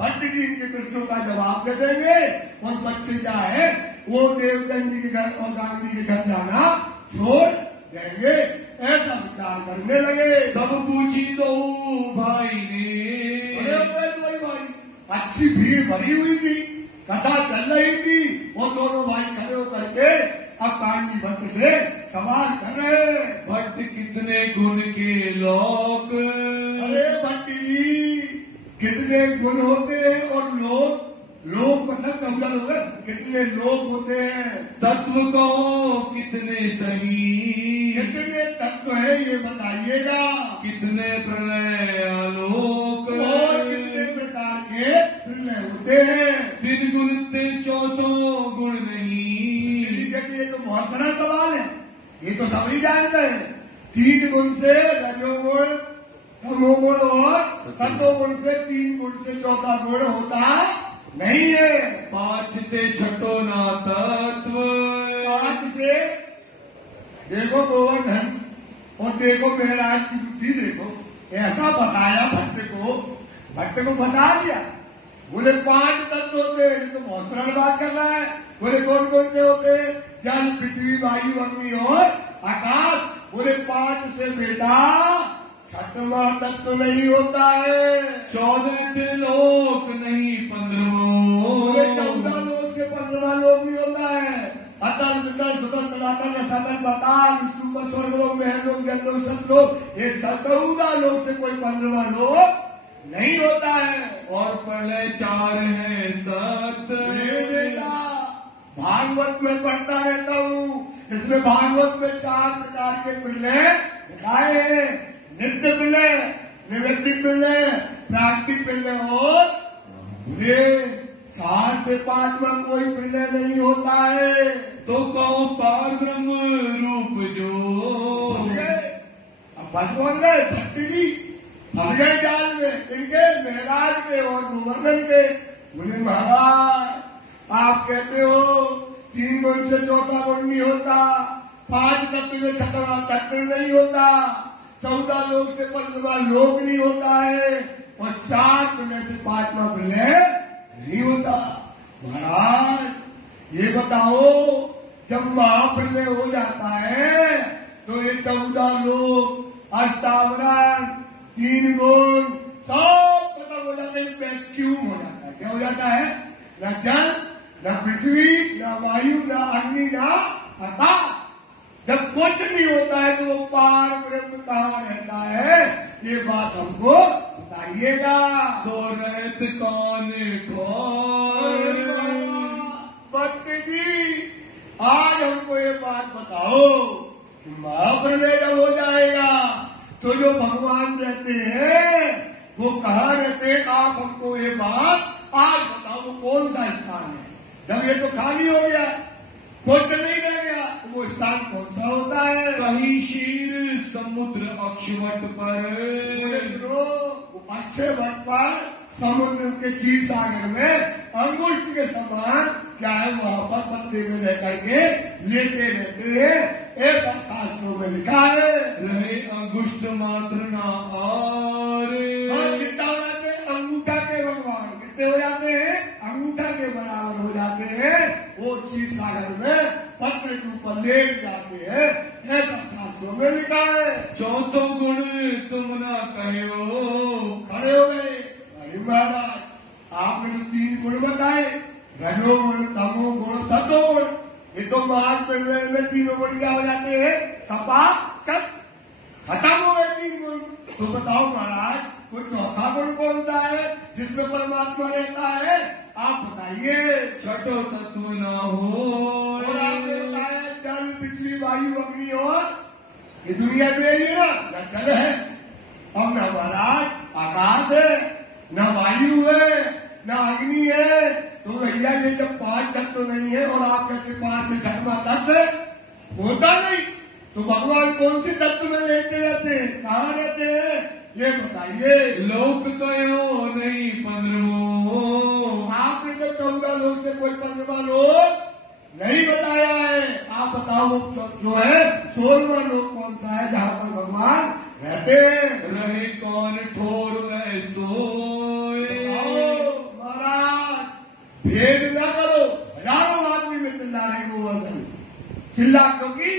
भट्ट जी इनके प्रश्नों का जवाब दे देंगे और बच्चे क्या है वो देवचंद जी के घर और गांधी के घर जाना छोड़ देंगे, ऐसा विचार करने लगे। तब पूछी दो भाई ने, भाई अच्छी भीड़ भरी हुई थी, कथा चल रही थी और दोनों भाई खड़े होकर के अब कांडी भट्ट से सवाल कर रहे। भट्ट कितने गुण के लोक, अरे भट्ट जी कितने गुण होते हैं और लोग मतलब 14 लोग हैं, कितने लोग होते हैं। तत्व कहो कितने सही, कितने तत्व है ये बताइएगा। कितने प्रलय आलोक, और कितने प्रकार के प्रलय होते हैं। 3 गुण ते चौथों गुण नहीं। ये तो बहुत सरल सवाल है, ये तो सभी जानते हैं। 3 गुण से रजोगुण, तमोगुण और सतोगुण से 3 गुण से चौथा गुण होता नहीं है। 5 ते छठो ना तत्व, 5 से देखो गोवर्धन और देखो महाराज की बुद्धि देखो, ऐसा बताया भट्ट को बता दिया। बोले 5 तत्व होते हैं, तो बहुत सरल बात कर रहा है। बोले कौन कौन से होते हैं, जल पृथ्वी वायु अग्नि और आकाश। बोले 5 से बेटा 6वां तत्व नहीं होता है। 14 लोक नहीं 15। बोले 14 लोक से 15वां लोक नहीं होता है। अतल वितल सुतल तलातल सतल बताल विष्णु स्वर्ग लोक महल लोक जल लोक सत लोक, ये 14 लोक से कोई 15वां लोक नहीं होता है। और प्रलय 4 है सत। बेटा भागवत में पढ़ता रहता हूँ, इसमें भागवत में 4 प्रकार के प्रलय बताए हैं। नित्य प्रलय, निवृत्ति प्रलय, प्राकृतिक प्रलय और बुरे। 4 से 5वां कोई प्रलय नहीं होता है। तो कहो पार ब्रह्म रूप जो, अब फंस बोल गए भट्ट जी, फंस गए जाल में इनके महाराज के और गोवर्धन के। बोले महाराज आप कहते हो 3 गुण से चौथा गुण नहीं होता, 5 तत्व से 6वां तत्व नहीं होता, 14 लोक से 15वां लोक नहीं होता है, और 4 प्रलय से 5वां प्रलय नहीं होता। महाराज ये बताओ, जब महाप्रलय हो जाता है तो ये 14 लोक अष्टावरण, 3 गुण सब खत्म हो जाते हैं, वैक्यूम हो जाता है। क्या हो जाता है? न जल, न पृथ्वी, न वायु, न अग्नि, न आकाश। जब कुछ नहीं होता है तो वो पार ब्रह्म कहाँ रहता है, ये बात हमको बताइएगा। सो रहत कौन ठोर। भक्त जी आज हमको ये बात बताओ, महाप्रलय जब हो जाएगा तो जो भगवान रहते हैं वो कहाँ रहते हैं? आप हमको ये बात आज बताओ, वो कौन सा स्थान है? जब ये तो खाली हो गया, कुछ नहीं रह गया, तो वो स्थान कौन सा होता है? कहीं शीर समुद्र अक्षवट पर। अच्छे वट पर समुद्र के क्षीर सागर में अंगुष्ठ के समान क्या है, वहां पर पत्ते में रह करके लेटे रहते हैं, ऐसा शास्त्रों में लिखा है। रहे अंगुष्ठ मात्र ना और कितना हो जाते हैं? अंगूठा के भगवान कितने हो जाते हैं? अंगूठा के बराबर हो जाते हैं। वो क्षीर सागर में पत्र के ऊपर लेट जाते हैं, ऐसा शास्त्रों में लिखा है। चौथो गुण तुम ना कहो। खड़े हो गए। अरे महाराज आपने तो 3 गुण बताए, रजोगुण, तमोगुण, सतोगुण। ये तो महाप्रलय में 3 गुण क्या हो जाते हैं? सपा चट खत्म हो गए 3 गुण। तो बताओ महाराज कोई चौथा गुण कौन सा है जिसमें परमात्मा रहता है? आप बताइए। छठो तत्व ना हो। और आपने बताया जल, पृथ्वी, वायु, अग्नि और ये दुनिया में है ना, न जल है और न महाराज आकाश है, न वायु है, न अग्नि है। तो भैया ये जब 5 तत्व तो नहीं है और आप कहते 5 से 6वां तत्व होता नहीं, तो भगवान कौन से तत्व में लेते रहते हैं? कहाँ रहते हैं ये बताइए। लोक कहो नहीं 15। आपने तो 14 लोग से कोई 15वां लोग नहीं बताया है। आप बताओ जो है 16वां लोग कौन सा है जहाँ पर भगवान रहते हैं? रहे कौन ठोर वह सोए। महाराज भेद न करो, हजारों आदमी में चिल्ला रहे गोवर्धन, चिल्ला क्योंकि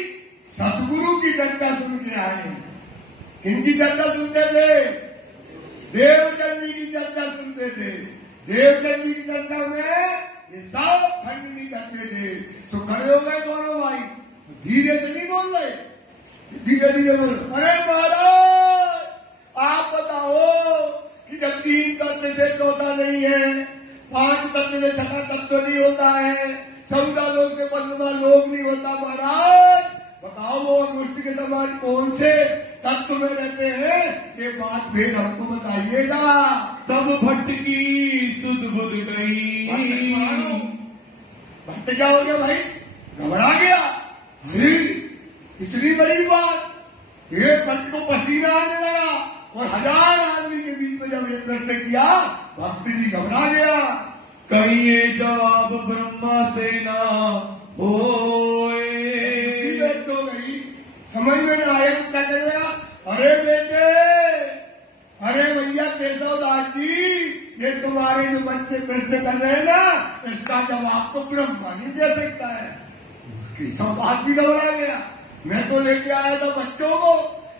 सतगुरु की चर्चा सुन के आए हैं। इनकी चर्चा सुनते थे, देवचंद जी की चर्चा सुनते थे। देवचंद जी की चर्चा में ये सब खंड नहीं करते थे। तो खड़े हो गए दोनों भाई, धीरे से नहीं बोल रहे, धीरे धीरे बोल। अरे महाराज आप बताओ कि जब 3 तत्व से चौथा नहीं है, 5 तत्व से 6वां तत्व नहीं होता है, 14 लोग से 15वां लोग नहीं होता, महाराज बताओ वो अंगुष्ठ के समान कौन से तत्व में रहते हैं? ये बात फिर हमको बताइएगा। तब भट्ट की सुध बुध गई। भट्ट क्या हो गया भाई? घबरा गया। अरे इतनी बड़ी बात, ये भट्ट को पसीना आने लगा और 1000 आदमी के बीच में जब ये प्रश्न किया, भक्त जी घबरा गया। कहिए जवाब ब्रह्मा से ना होए। बैठ हो गई, समझ में ना आया क्या कर गया। अरे बेटे, अरे भैया केशव दास जी, ये तुम्हारे जो बच्चे प्रश्न कर रहे हैं ना, इसका जवाब तो ब्रह्मा नहीं दे सकता है। केशव दास भी घबरा गया। मैं तो लेके आया था बच्चों को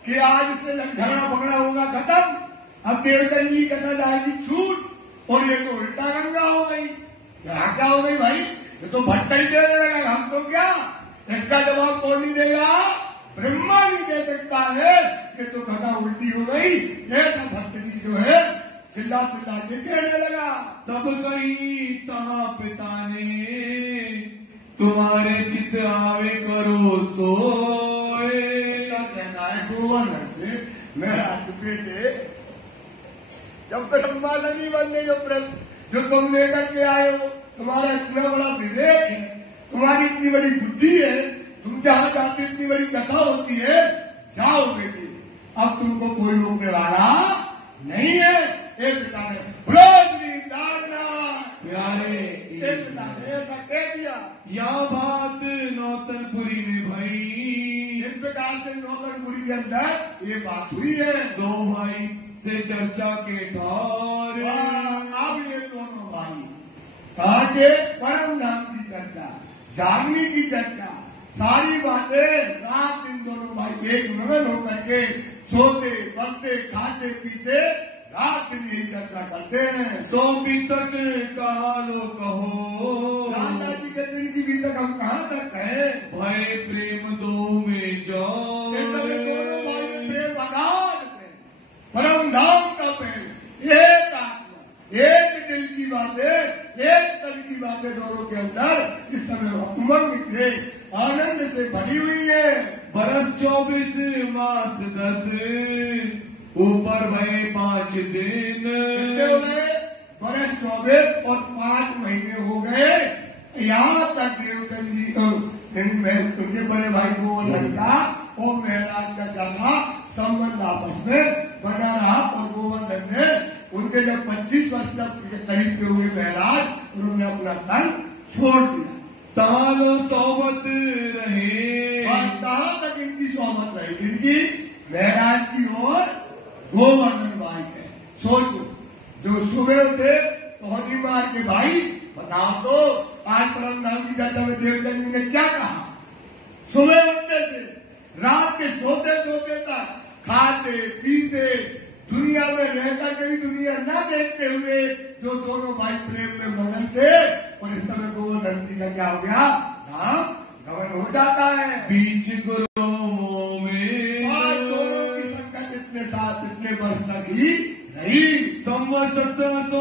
कि आज से झगड़ा पकड़ा होगा खत्म, अब देवचंद जी कहना जाएगी छूट, और ये तो उल्टा गंगा हो गई। यहाँ क्या हो गई भाई? ये तो भट्टा ही देने लगा, हम तो क्या? इसका जवाब कौन नहीं देगा? ब्रह्मा नहीं दे सकता है। ये तो घटा उल्टी हो गई। ऐसा भट्ट जी जो है चिल्ला चिल्ला के कहने लगा। तब कही तहा पिता ने तुम्हारे चित आवे करो सोए। कहना है गोवर्धन से, मेरा बेटे जब ब्रह्मा नहीं बनने जो तुम लेकर के आए हो, तुम्हारा इतना बड़ा विवेक है, तुम्हारी इतनी बड़ी बुद्धि है, तुम जहां जाते इतनी बड़ी कथा होती है, जाओ बेटी, अब तुमको कोई रोकने वाला नहीं है। एक पिता ने प्यारे एक पिता ने ऐसा कह दिया। या बात नौतनपुरी में भाई, इस प्रकार से नौतनपुरी के अंदर ये बात हुई है। 2 भाई से चर्चा के ठार। अब ये दोनों भाई कहा के परम नाम की चर्चा, जागने की चर्चा, सारी बातें रात दिन दोनों भाई एक मगन होकर के सोते पढ़ते खाते पीते रात दिन यही चर्चा करते हैं। सो बीतक कहा लो कहो, राजा जी के दिन की बीतक हम कहाँ तक कहें। भय प्रेम दो में जाओ, दोनों भाई में प्रेम अगाध प्रेम, परम धाम का प्रेम, एक आत्मा एक दिल की बातें एक तन की बातें दोनों के अंदर इस समय उमंग थे, आनंद से भरी हुई है। बरस 24 मास 10 ऊपर भय 5 दिन, कितने हो गए? बरस 24 और 5 महीने हो गए। यहाँ तक देवचंद जी उनके बड़े भाई गोवर्धन का और महराज का ज्यादा संबंध आपस में बना रहा और गोवर्धन ने उनके जब 25 वर्ष के करीब के हुए महराज उन्होंने अपना तन छोड़ दिया। तालो सोबत रहे, और कहाँ तक इनकी सोबत रही? इनकी महराज की और गोवर्धन भाई के। सोचो जो सुबह थे तो मार के भाई बताओ तो आज परम नाम की चर्चा में देवचंद जी ने क्या कहा? सुबह उठते थे रात के सोते सोते तक खाते पीते दुनिया में रहकर के भी दुनिया न देखते हुए जो दोनों भाई प्रेम में मगन थे और इस समय गोवर्धन जी का क्या हो गया? नाम गमन हो जाता है। बीच गुरुओं में और दोनों की संगत इतने साथ इतने वर्ष तक ही रही। संवत 1712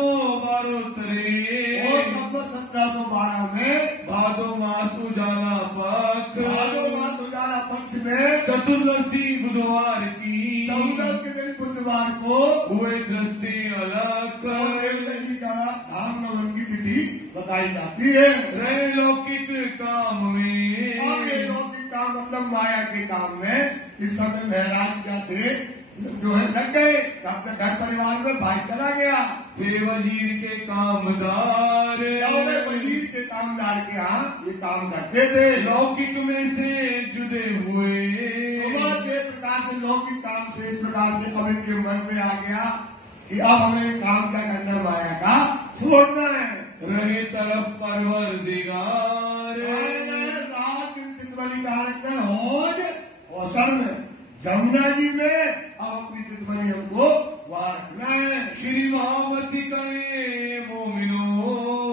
और 1712 में भादो मास उजाला पख, भादो मास उजाला पक्ष में चतुर्दशी बुधवार की 14 के दिन बुधवार को हुए दृष्टि अलग, देवचंद जी का धाम नवन की तिथि बताई जाती है। रहे लौकिक काम में, और ये लौकिक काम मतलब माया के काम में इस समय महराज क्या थे जो है लग गए अपने घर परिवार में भाई चला गया। थे वजीर के कामदार, वजीर के कामदार के यहाँ ये काम करते थे। लौकिक में से जुदे हुए, सुबह के प्रकार से लौकिक काम से इस प्रकार से अब इनके मन में आ गया कि अब हमें काम क्या करना माया का छोड़ना है। रहे तरफ परवरदिगार, रात दिन चितवनी का रखना हौज अवसर में जमुना जी में अब अपनी चितवनी हमको वहां रखना है। श्री महावती कहे मोमिनो,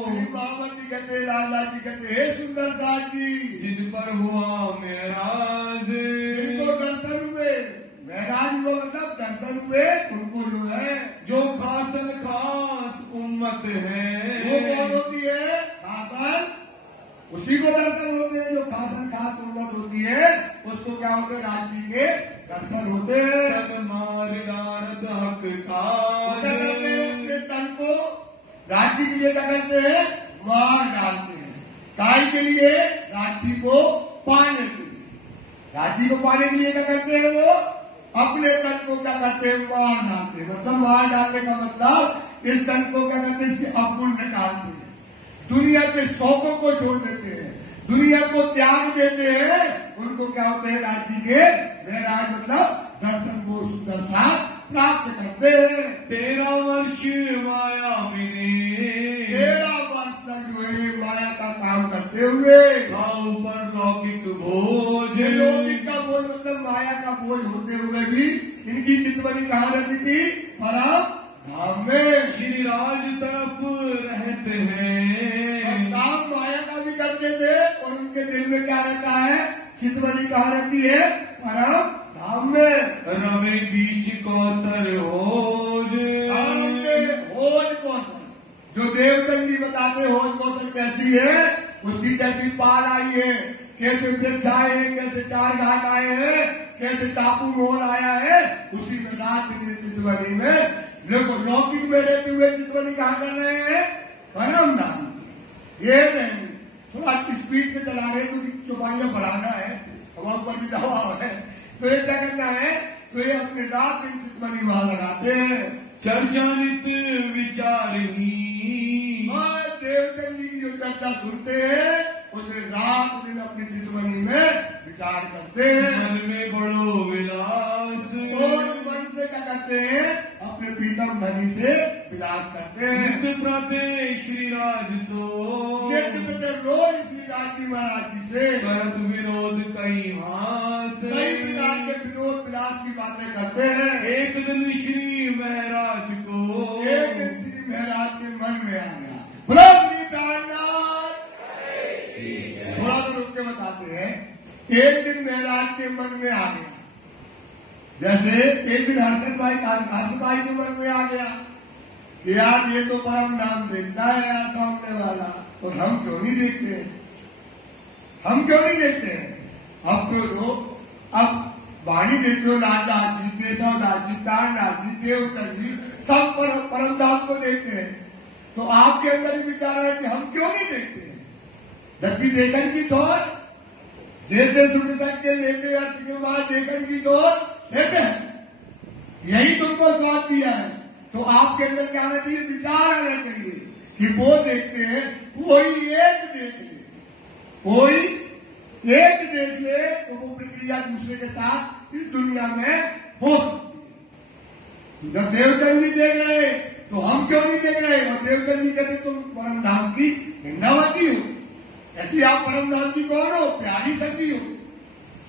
श्री महावती कहते लाला जी कहते हे सुंदर दास जी जिन पर हुआ महराज, जिनको दर्शन हुए महराज को मतलब दर्शन हुए उनको जो है जो खासन खास उम्मत है, वो कौन होती है? खासन उसी को दर्शन होते हैं जो खासन खास उम्मत होती है उसको क्या होते हैं? राज्य के दर्शन होते हैं। तन मार डारद हक का, अपने तन को राज्य के लिए क्या करते हैं? मार डालते हैं। काय के लिए? राज्य को पाने के लिए। राज्य को पाने के लिए क्या करते हैं? वो अपने तन को क्या करते हैं? मार डालते हैं। मतलब मार डालने का मतलब इस तन को क्या करते हैं? इसके अपुण्य डालते हैं, दुनिया के शौकों को छोड़ देते हैं, दुनिया को त्याग देते हैं। उनको क्या होते हैं? राज्य के महराज मतलब दर्शन को सुंदरता प्राप्त करते हैं। 13 वर्ष माया मिले, 13 वर्ष तक जो है माया का काम करते हुए खाओ पर लौकिक भोज, लौकिक का बोझ मतलब माया का बोझ होते हुए भी इनकी चितवनी कहाँ रहती थी? परम धाम में। श्री राज तरफ रहते हैं, काम माया का भी करते थे और उनके दिल में क्या रहता है? चितवनी कहाँ रहती है? परम धाम में। रमे बीच कौशल होज, होज कौशल जो देवचंद जी बताते होज कौशल कैसी है? उसकी कैसी पाल आई है, कैसे वृक्ष आए हैं, कैसे 4 घाट आए हैं, कैसे टापू मोल आया है, उसी में रात दिन चितवनी में देखो लौकिक में रहते हुए चितवनी कहाँ कर रहे हैं? परम धाम। ये नहीं थोड़ा स्पीड से चला रहे क्योंकि चौपाइयां बढ़ाना है, हवा ऊपर भी दबाव है, तो ये क्या करना है? तो ये अपने रात दिन चितवनी वहां लगाते हैं। चर्चा नित विचार ही, देवचंद जी की जो चर्चा सुनते हैं उसे रात दिन अपनी चितवनी में विचार करते हैं। मन में बड़ो विलास, और मन से क्या करते हैं? अपने प्रीतम धनी से विलास करते हैं। नित्य प्रत्यय श्री राज सो, नित्य प्रत्यय रोज श्री राज जी महाराज जी से करत विरोध विनोद कई हासे, कई प्रकार के विनोद विलास की बातें करते हैं। एक दिन श्री महराज को, एक दिन श्री महाराज के मन में आ गया, बोलो श्री प्राणनाथ। थोड़ा तो रुक के बताते हैं। एक दिन महाराज के मन में आ गया, जैसे एक दिन हर्षद भाई के मन में आ गया कि यार ये तो परम नाम देखता है यार सामने वाला, और हम क्यों नहीं देखते हैं, हम क्यों नहीं देखते हैं। अब तो अब वाणी देखते हो, लालदास जी, केशवदास जी, प्राणनाथ जी, देवचंद जी, सब परम धाम को देखते हैं। तो आपके अंदर ही विचार है कि हम क्यों नहीं देखते हैं, जबकि देखन की दौर जेते सुख के लेते अर्थ के बाद देखन की दौर लेते हैं, यही तुमको स्वाद दिया है। तो आपके अंदर क्या आना चाहिए, विचार आना चाहिए कि वो देखते हैं, कोई एक देख ले, कोई एक देख ले तो वो प्रक्रिया दूसरे के साथ इस दुनिया में हो सकती है। जब देवचंद जी देख रहे तो हम क्यों नहीं देख रहे, और देवचंद जी कहते तुम परम धाम की निंदावती हो, ऐसी आप परम धाम की कौन हो, प्यारी सखी हो,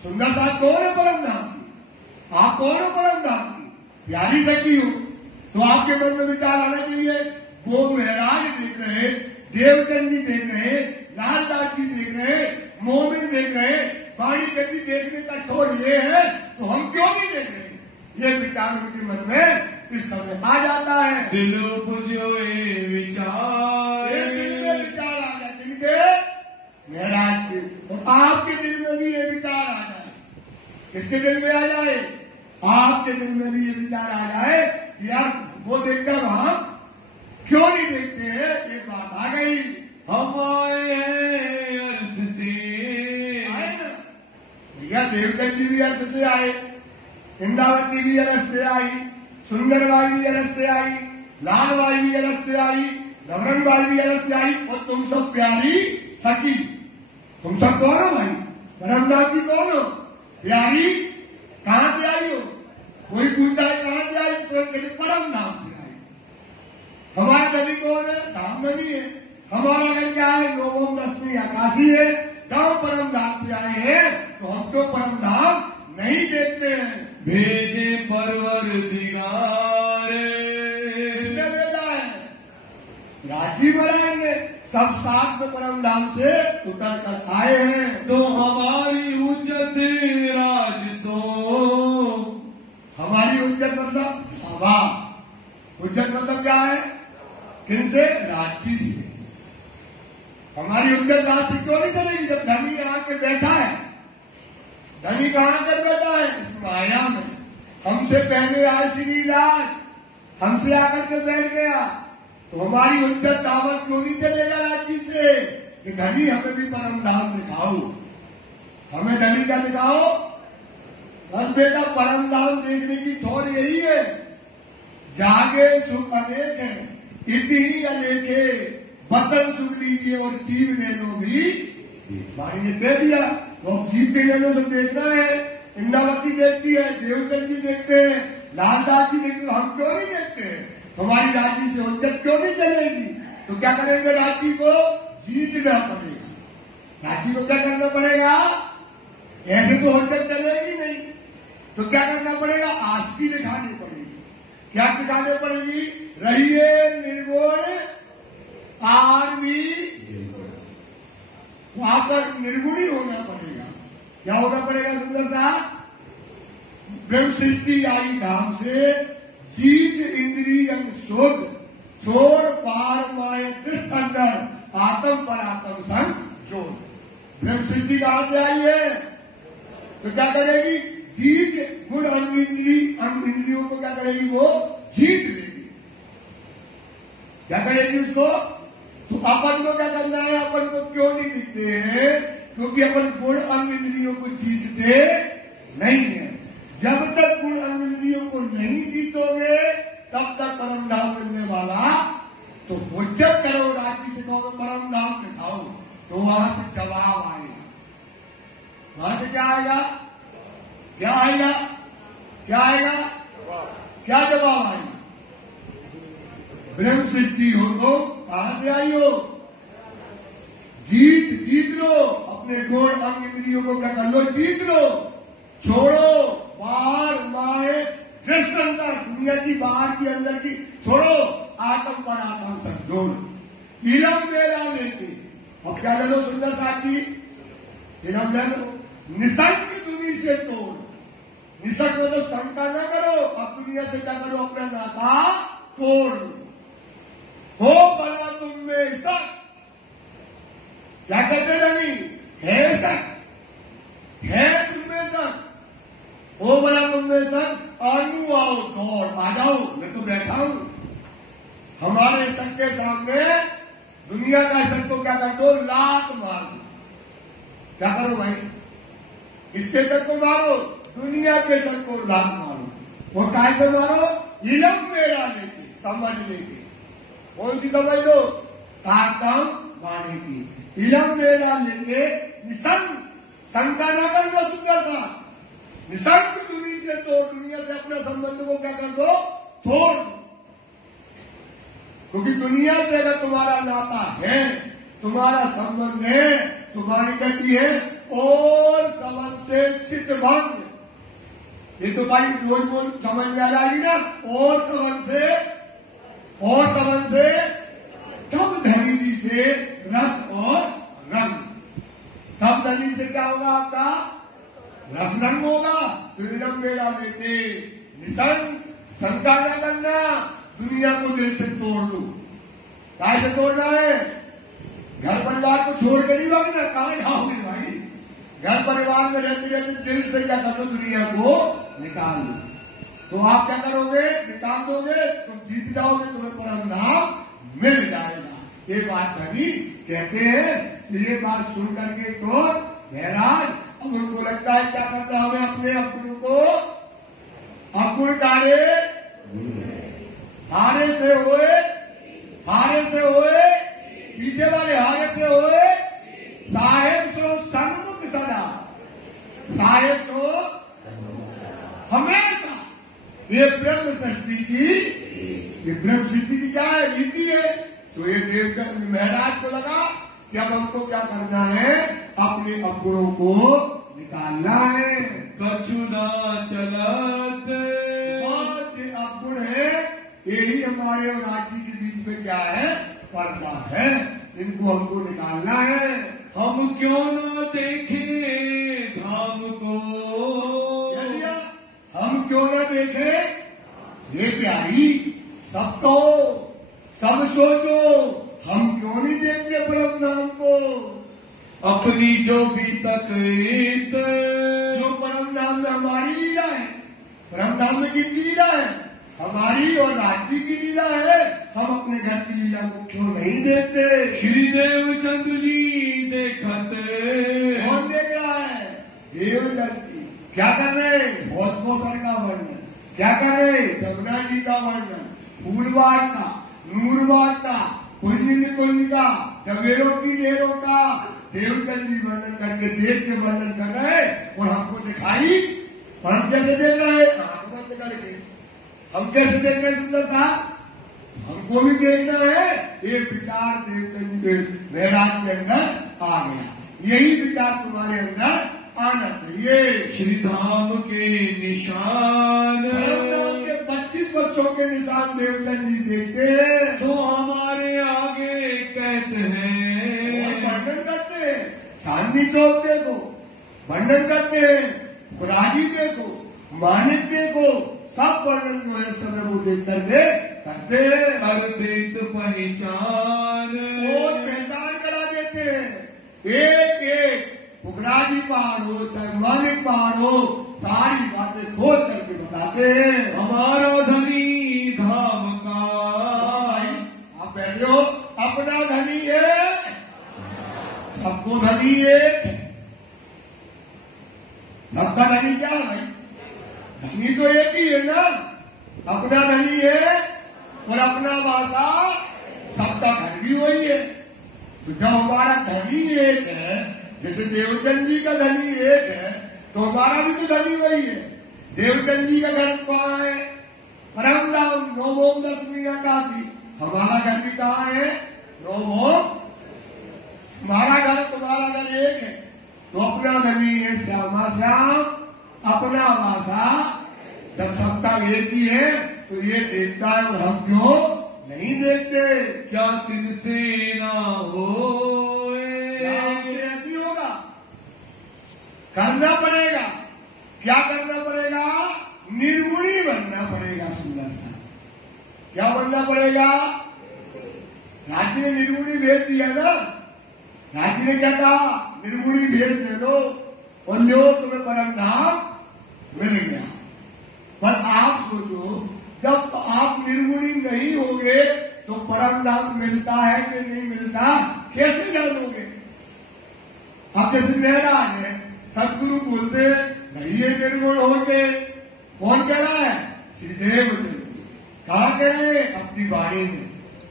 सुंदर साथ कौन है परम धाम की, आप कौन हो परम धाम की, प्यारी सखी हो। तो आपके मन में विचार आना चाहिए, वो महाराज देख रहे, देवचंद जी देख रहे, लालदास जी देख रहे, मोमिन देख रहे, वाणी गति देखने का ठोर ये है, तो हम क्यों नहीं देख रहे, ये विचार उनके मन में इस समय आ जाता है। दिल पुजोए विचार, दिल में विचार आ जाए, दिल के महाराज के, और आपके दिल में भी ये विचार आ जाए। किसके दिल में आ जाए, आपके दिल में भी ये विचार आ जाए, यार वो देखकर हम क्यों नहीं देखते हैं। एक बात आ गई, हम आए हैं अर्श से, आए ना भैया, देवचंद जी भी अर्श से आए, इंद्रावती भी अर्श से आई, सुंदरबाई भी अर्श से आई, लालबाई भी अर्श से आई, नवरंगबाई भी अर्श से आई, और तुम सब प्यारी सखी, तुम सब कौन हो भाई, परमनाथ जी कौन हो, प्यारी कहां से आई हो, कोई पूछता है कहां से आई, तो परम नाम से आई। हमारा गली कौन है, धाम में नहीं है, हमारा घर क्या है, लोगों दसवीं आकाशी है, गांव परम धाम से आए हैं, तो हम तो परम धाम नहीं देखते हैं। भेजे परवरदिगार, इसने भेजा है, राजी बनाएंगे, सब साथ में परम धाम से उतर कर आए हैं। तो हमारी उज्जत राज सो, हमारी उज्जत मतलब हवा, उज्जत मतलब क्या है, किनसे, राशि से। हमारी उज्जत राशि क्यों नहीं चलेगी, जब धनी आके बैठा है, धनी कहां कर बैठा है, इस माया में, हमसे पहले आए श्री राज, हमसे आकर के बैठ गया, तो हमारी उज्जत दावत क्यों नहीं चलेगा राशि से, कि धनी हमें भी परम धाम दिखाओ, हमें धनी का दिखाओ। बस बेटा परम धाम देखने की थोड़ यही है, जागे सुख अनेक है, इति अनेके, बतन सुख लीजिए और जीव नैनो भी, भाई ने कह दिया, वो जीव के नैनो से देखना है, इंद्रावती देखती है, देवचंद जी देखते हैं, लालदास जी देखते हैं, हम क्यों नहीं देखते हैं, हमारी राशि से उज्जत क्यों नहीं चलेगी। तो क्या करेंगे, राशि को जीतना पड़ेगा, राशि को क्या करना पड़ेगा, ऐसे तो उज्जत चलेगी नहीं, तो क्या करना पड़ेगा, आस्की दिखानी पड़ेगी। क्या दिखानी पड़ेगी, रहिए निर्गुण आदमी, वहां पर निर्गुणी होना पड़ेगा। क्या होना पड़ेगा, सुंदर साहब, ब्रह्म सृष्टि आई धाम से, जीत इंद्री अंग शोध, चोर पार माए दृष्ट अंदर, आत्म पर आत्म संग जोड़। ब्रह्म सृष्टि कहां से आई है, तो क्या करेगी, जीत गुण अंग इंद्रियों को क्या करेगी, वो जीत लेगी। क्या करेगी उसको, तो अपन को क्या करना है, अपन को क्यों नहीं दिखते हैं, क्योंकि अपन गुण अंग इंद्रियों को जीतते नहीं है। जब तक गुण अंग इंद्रियों को नहीं जीतोगे तब तक परम धाम मिलने वाला, तो उज्जत करो, राशि से कहोगे परम धाम दिखाओ, तो वहां से जवाब आएगा, वहां से क्या आएगा, क्या आएगा, क्या आएगा, क्या जवाब आएगा, ब्रह्म सृष्टि हो तो कहां से आई हो, जीत लो, अपने अपने गुण अंग इंद्रियों को क्या कर लो, जीत लो, छोड़ो बाहर माए दृष्टंता, दुनिया की बाहर की अंदर की छोड़ो, आत्म पर आत्म संजोड़, इलम मेला लेके। अब क्या ले लो सुंदर साथी, इलम ले लो, निसंग दुनिया से तोड़, निसंग हो तो शंका न करो, अब दुनिया से क्या करो, अपना नाता तोड़ लो। हो बना तुम में सक, क्या कहते नहीं, है सक, है तुममें सक, हो बना तुममें सक, आनू आओ दौड़ आ जाओ, मैं तो बैठा हूं। हमारे सक के सामने दुनिया का सक को क्या कर दो, लात मार दो। क्या करो भाई, इसके सक को मारो, दुनिया के सक को लात मारो। वो काय से मारो, इलम मेरा लेके, समझ लेके। कौन सी समझ लो, ताकम वाणी की, इलम मेरा लेके निसंग, शंका न कर लो सुंदर था, निसंग दुनिया से तोड़, दुनिया से अपने संबंध को क्या कर दो, तोड़ दो। क्योंकि दुनिया से अगर तुम्हारा नाता है, तुम्हारा संबंध है, तुम्हारी गति है और समझ से चित्त भंग, ये तो भाई बोल बोल समझ में आ जाएगी ना, और समझ से तब धनी से रस और रंग, तब धनी से क्या होगा, आपका रस रंग होगा। तो इलम मेरा लेके निसंग, शंका न करना, दुनिया को दिल से तोड़ लो। कैसे तोड़ना है, घर परिवार को छोड़ के नहीं भागना, कहां जाओगे भाई, घर परिवार में रहते रहते दिल से क्या कर लो, दुनिया को निकाल लो। तो आप क्या करोगे, निकाल दोगे, तुम जीत जाओगे, तुम्हें परम धाम मिल जाएगा। ये बात धनी कहते हैं। ये बात सुन करके तो महाराज, अब उनको लगता है क्या करता हमें अपने अवगुण को, अवगुण तारे हारे से होए, पीछे वाले हारे से होए, साहेब सो सन्मुख सदा, साहेब सो हमेशा। ये ब्रह्म सृष्टि की, ये ब्रह्म सृष्टि की क्या है, रीति है। तो ये देखकर महाराज को लगा कि अब हमको क्या करना है, अपने अवगुणों को निकालना है। कछुना चलत, जो अवगुण है यही हमारे और राज्य के बीच में क्या है, पर्दा है, इनको हमको निकालना है। हम क्यों ना देखे धाम को, हम क्यों ना देखे, ये प्यारी सबको, सब सोचो, हम क्यों नहीं देखते परम धाम को। अपनी जो बीतक जो परम धाम में हमारी लीला है, परम धाम में किसकी लीला है, हमारी और राज्य की लीला है, हम अपने घर की लीला को क्यों नहीं देखते। श्री देवचंद्र जी देखते, कौन देख रहा है, देवचंद्र जी क्या कर रहे, भोजपोषण का वर्णन, क्या कर रहे, जमुना जी का वर्णन, फूलवाड़ का, नूरवाड़ का, कुंज का, जवेरों की लेरों का देवचंद्र जी वर्णन करके, देव के वर्णन कर रहे और हमको दिखाई। और हम कैसे देख रहे हैं, आंख बंद करके, हम कैसे देख रहे हैं सुंदर साहब, हमको भी देखना है। ये विचार देवचंद्र महाराज के अंदर आ गया, यही विचार तुम्हारे अंदर आना चाहिए। श्री धाम के निशान, धाम के 25 बच्चों के निशान देवचंद्र जी देखते हैं, सो हमारे आगे कहते हैं, वर्णन करते हैं। चांदनी चौक देखो, वर्णन करते हैं, खुराजी देखो, मानिक देखो, सब वर्णन जो है समय वो देख करके करते हैं। कर देत पहचान, और पहचान करा देते हैं, एक एक फुकराजी पहाड़ हो चाहे मालिक पहाड़ हो, सारी बातें खोल करके बताते हैं। हमारा धनी धाम का, भाई आप बैठे हो, अपना धनी है, सबको धनी एक है, सबका धनी क्या है भाई, धनी तो एक ही है ना, अपना धनी है और अपना भाषा, सबका घर भी वही है। तो जब हमारा धनी एक है, जैसे देवचंद जी का धनी एक है, तो हमारा भी तो धनी वही है। देवचंद जी का घर कहाँ है, परम धाम नवोम दसवीं काशी, हमारा घर भी कहाँ है, नवोम। हमारा घर तुम्हारा घर एक है, तो अपना नहीं है श्यामा श्याम अपना वासा, जब सबका एक ही है तो ये देखता है और हम क्यों नहीं देखते? क्या तिनसे ना हो नहीं होगा, करना पड़ेगा। क्या करना पड़ेगा? निर्गुणी बनना पड़ेगा। सुंदर सा क्या बनना पड़ेगा? राज्य ने निर्गुणी भेज दिया ना, राज्य ने क्या कहा? निर्गुणी भेज दे दो और लो तुम्हें परम धाम मिल गया। पर आप सोचो, जब आप निर्गुणी नहीं होगे तो परम धाम मिलता है कि नहीं मिलता, कैसे जानोगे? अब जैसे महाराज है, सदगुरु बोलते नहीं ये निर्गुण होंगे, कौन कह रहा है? श्रीदेव जी। कहा कह रहे? अपनी वाणी में,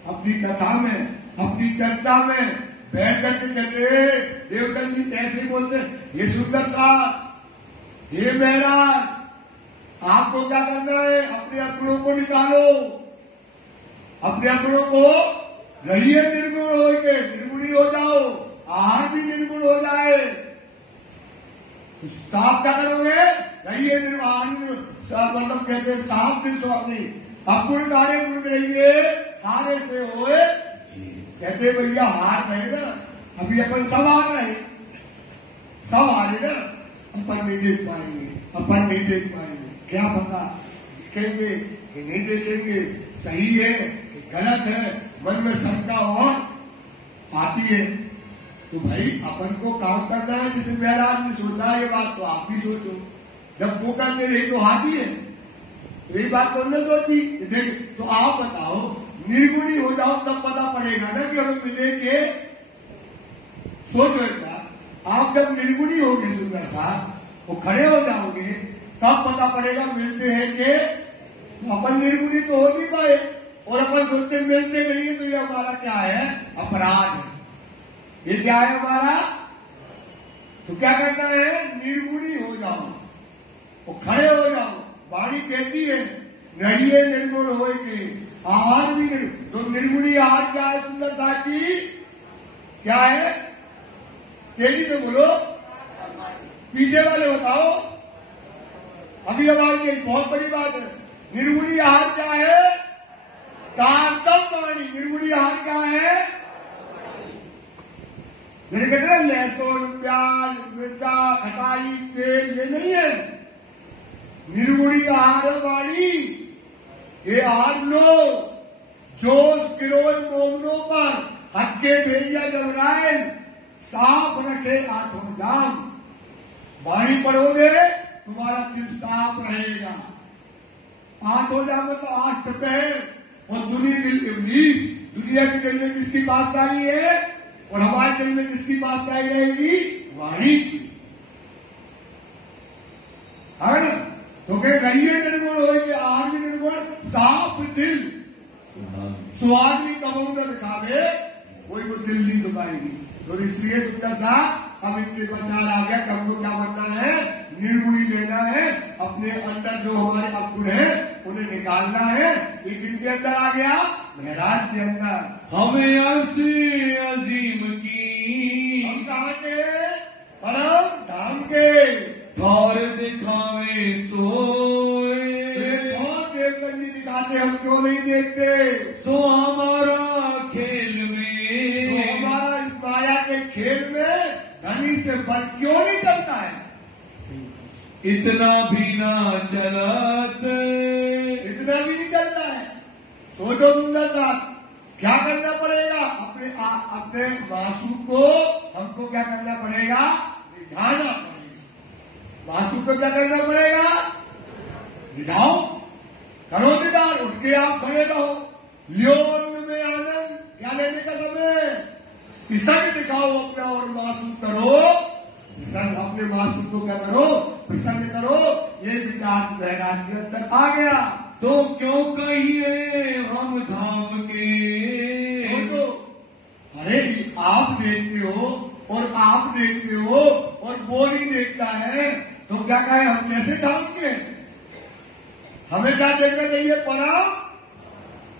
अपनी कथा में, अपनी चर्चा में बैठ करके कहते देवदत्त जी ऐसे बोलते, ये सुंदर सा, हे महाराज आपको क्या करना है? अपने अपनों को निकालो, अपने अपनों को रहिए निर्गुण होके, निर्गुणी हो जाओ, आहार भी निर्गुण हो जाए। तो आप क्या करोगे? रहिए निर्गुण, मतलब कहते साफ दिल स्वामी, अपुर गाने गुण रहिए, हारे से होए। कहते भैया हार गए ना, अभी अपन सब हार रहे, सब हारे ना, अपन नहीं देख पाएंगे, अपन नहीं देख पाएंगे। क्या पता देखेंगे कि नहीं देखेंगे, सही है कि गलत है, मन में शंका और आती है। तो भाई अपन को काम करना है, जिसे महाराज ने सोचा ये बात तो आप भी सोचो। जब वो करते रहे तो हाथी है, यही बात कौन ने सोची? देख तो आप बताओ, निर्गुणी हो जाओ तब पता पड़ेगा ना कि हमें मिलेंगे। सोचो एक बात, आप जब निर्गुणी होगे सुंदर सा, वो खड़े हो जाओगे तब पता पड़ेगा मिलते हैं कि तो अपन निर्गुणी तो हो नहीं पाए, और अपन सोचते मिलते नहीं है, तो ये हमारा क्या है? अपराध है। ये क्या है हमारा? तो क्या करना है? निर्गुणी हो जाओ, वो खड़े हो जाओ। वाणी कहती है रहिए निर्गुण हो के, आहार भी तो निर्गुणी आहार क्या है? सुंदरता की क्या है? तेजी से बोलो, पीछे वाले बताओ। अभी हमारी ये बहुत बड़ी बात है। निर्गुणी आहार क्या है? तारतम वाणी। निर्गुणी आहार क्या है? मेरे कहते हैं लहसुन, प्याज, मिर्चा, खटाई, तेल, ये नहीं है। निर्गुणी आहार वाणी, ये आहार लो, जोश किरोज मोमनों पर हक्के भेजिया जमरायन, साफ रखे आठों जाम। वाणी पढ़ोगे तुम्हारा दिल साफ रहेगा। आठों जाम तो आठ पे, और दुनिया के दिल में किसकी पासदारी है? और हमारे दिल में किसकी पासदारी रहेगी? वाणी की, है ना? तो कह रहिए निर्गुण हो के, आहार भी निर्गुण, साफ दिल सुहागनी कबू न दिखावे, वही वो दिल नहीं दुखाएगी। तो इसलिए सुंदर सा अब इनके विचार आ गया कि हमको क्या बनना है? निर्गुणी लेना है। अपने अंदर जो हमारे अवगुण है उन्हें निकालना है। ये किनके अंदर आ गया? महाराज के अंदर। हमें ऐसी अजीम की, हम कहाँ के? परम धाम के। ठौर दिखावे सोए, ठौर देवता जी दिखाते, हम क्यों नहीं देखते? सो हमारा खेल में, तो हमारा इस माया के खेल में धनी से बल क्यों नहीं चलता है? इतना भी ना चलत, इतना भी नहीं चलता है। सोचो सुंदरता, क्या करना पड़ेगा? अपने वासु को हमको क्या करना पड़ेगा? रिझाना पड़ेगा। वासु को क्या करना पड़ेगा? रिझाओ, करो दीदार, उठ के आप खड़े रहो। लियो अन्न में आनंद, क्या लेने का समय? प्रसन्न दिखाओ अपना और वासु करो प्रसन्न। अपने वासु को क्या करो? प्रसन्न करो। ये विचार महाराज के अंदर आ गया। तो क्यों कहिए हम धाम के? तो अरे आप देखते हो और आप देखते हो और वो नहीं देखता है, तो क्या कहे हम कैसे धाम के? हमें क्या देखना चाहिए? परा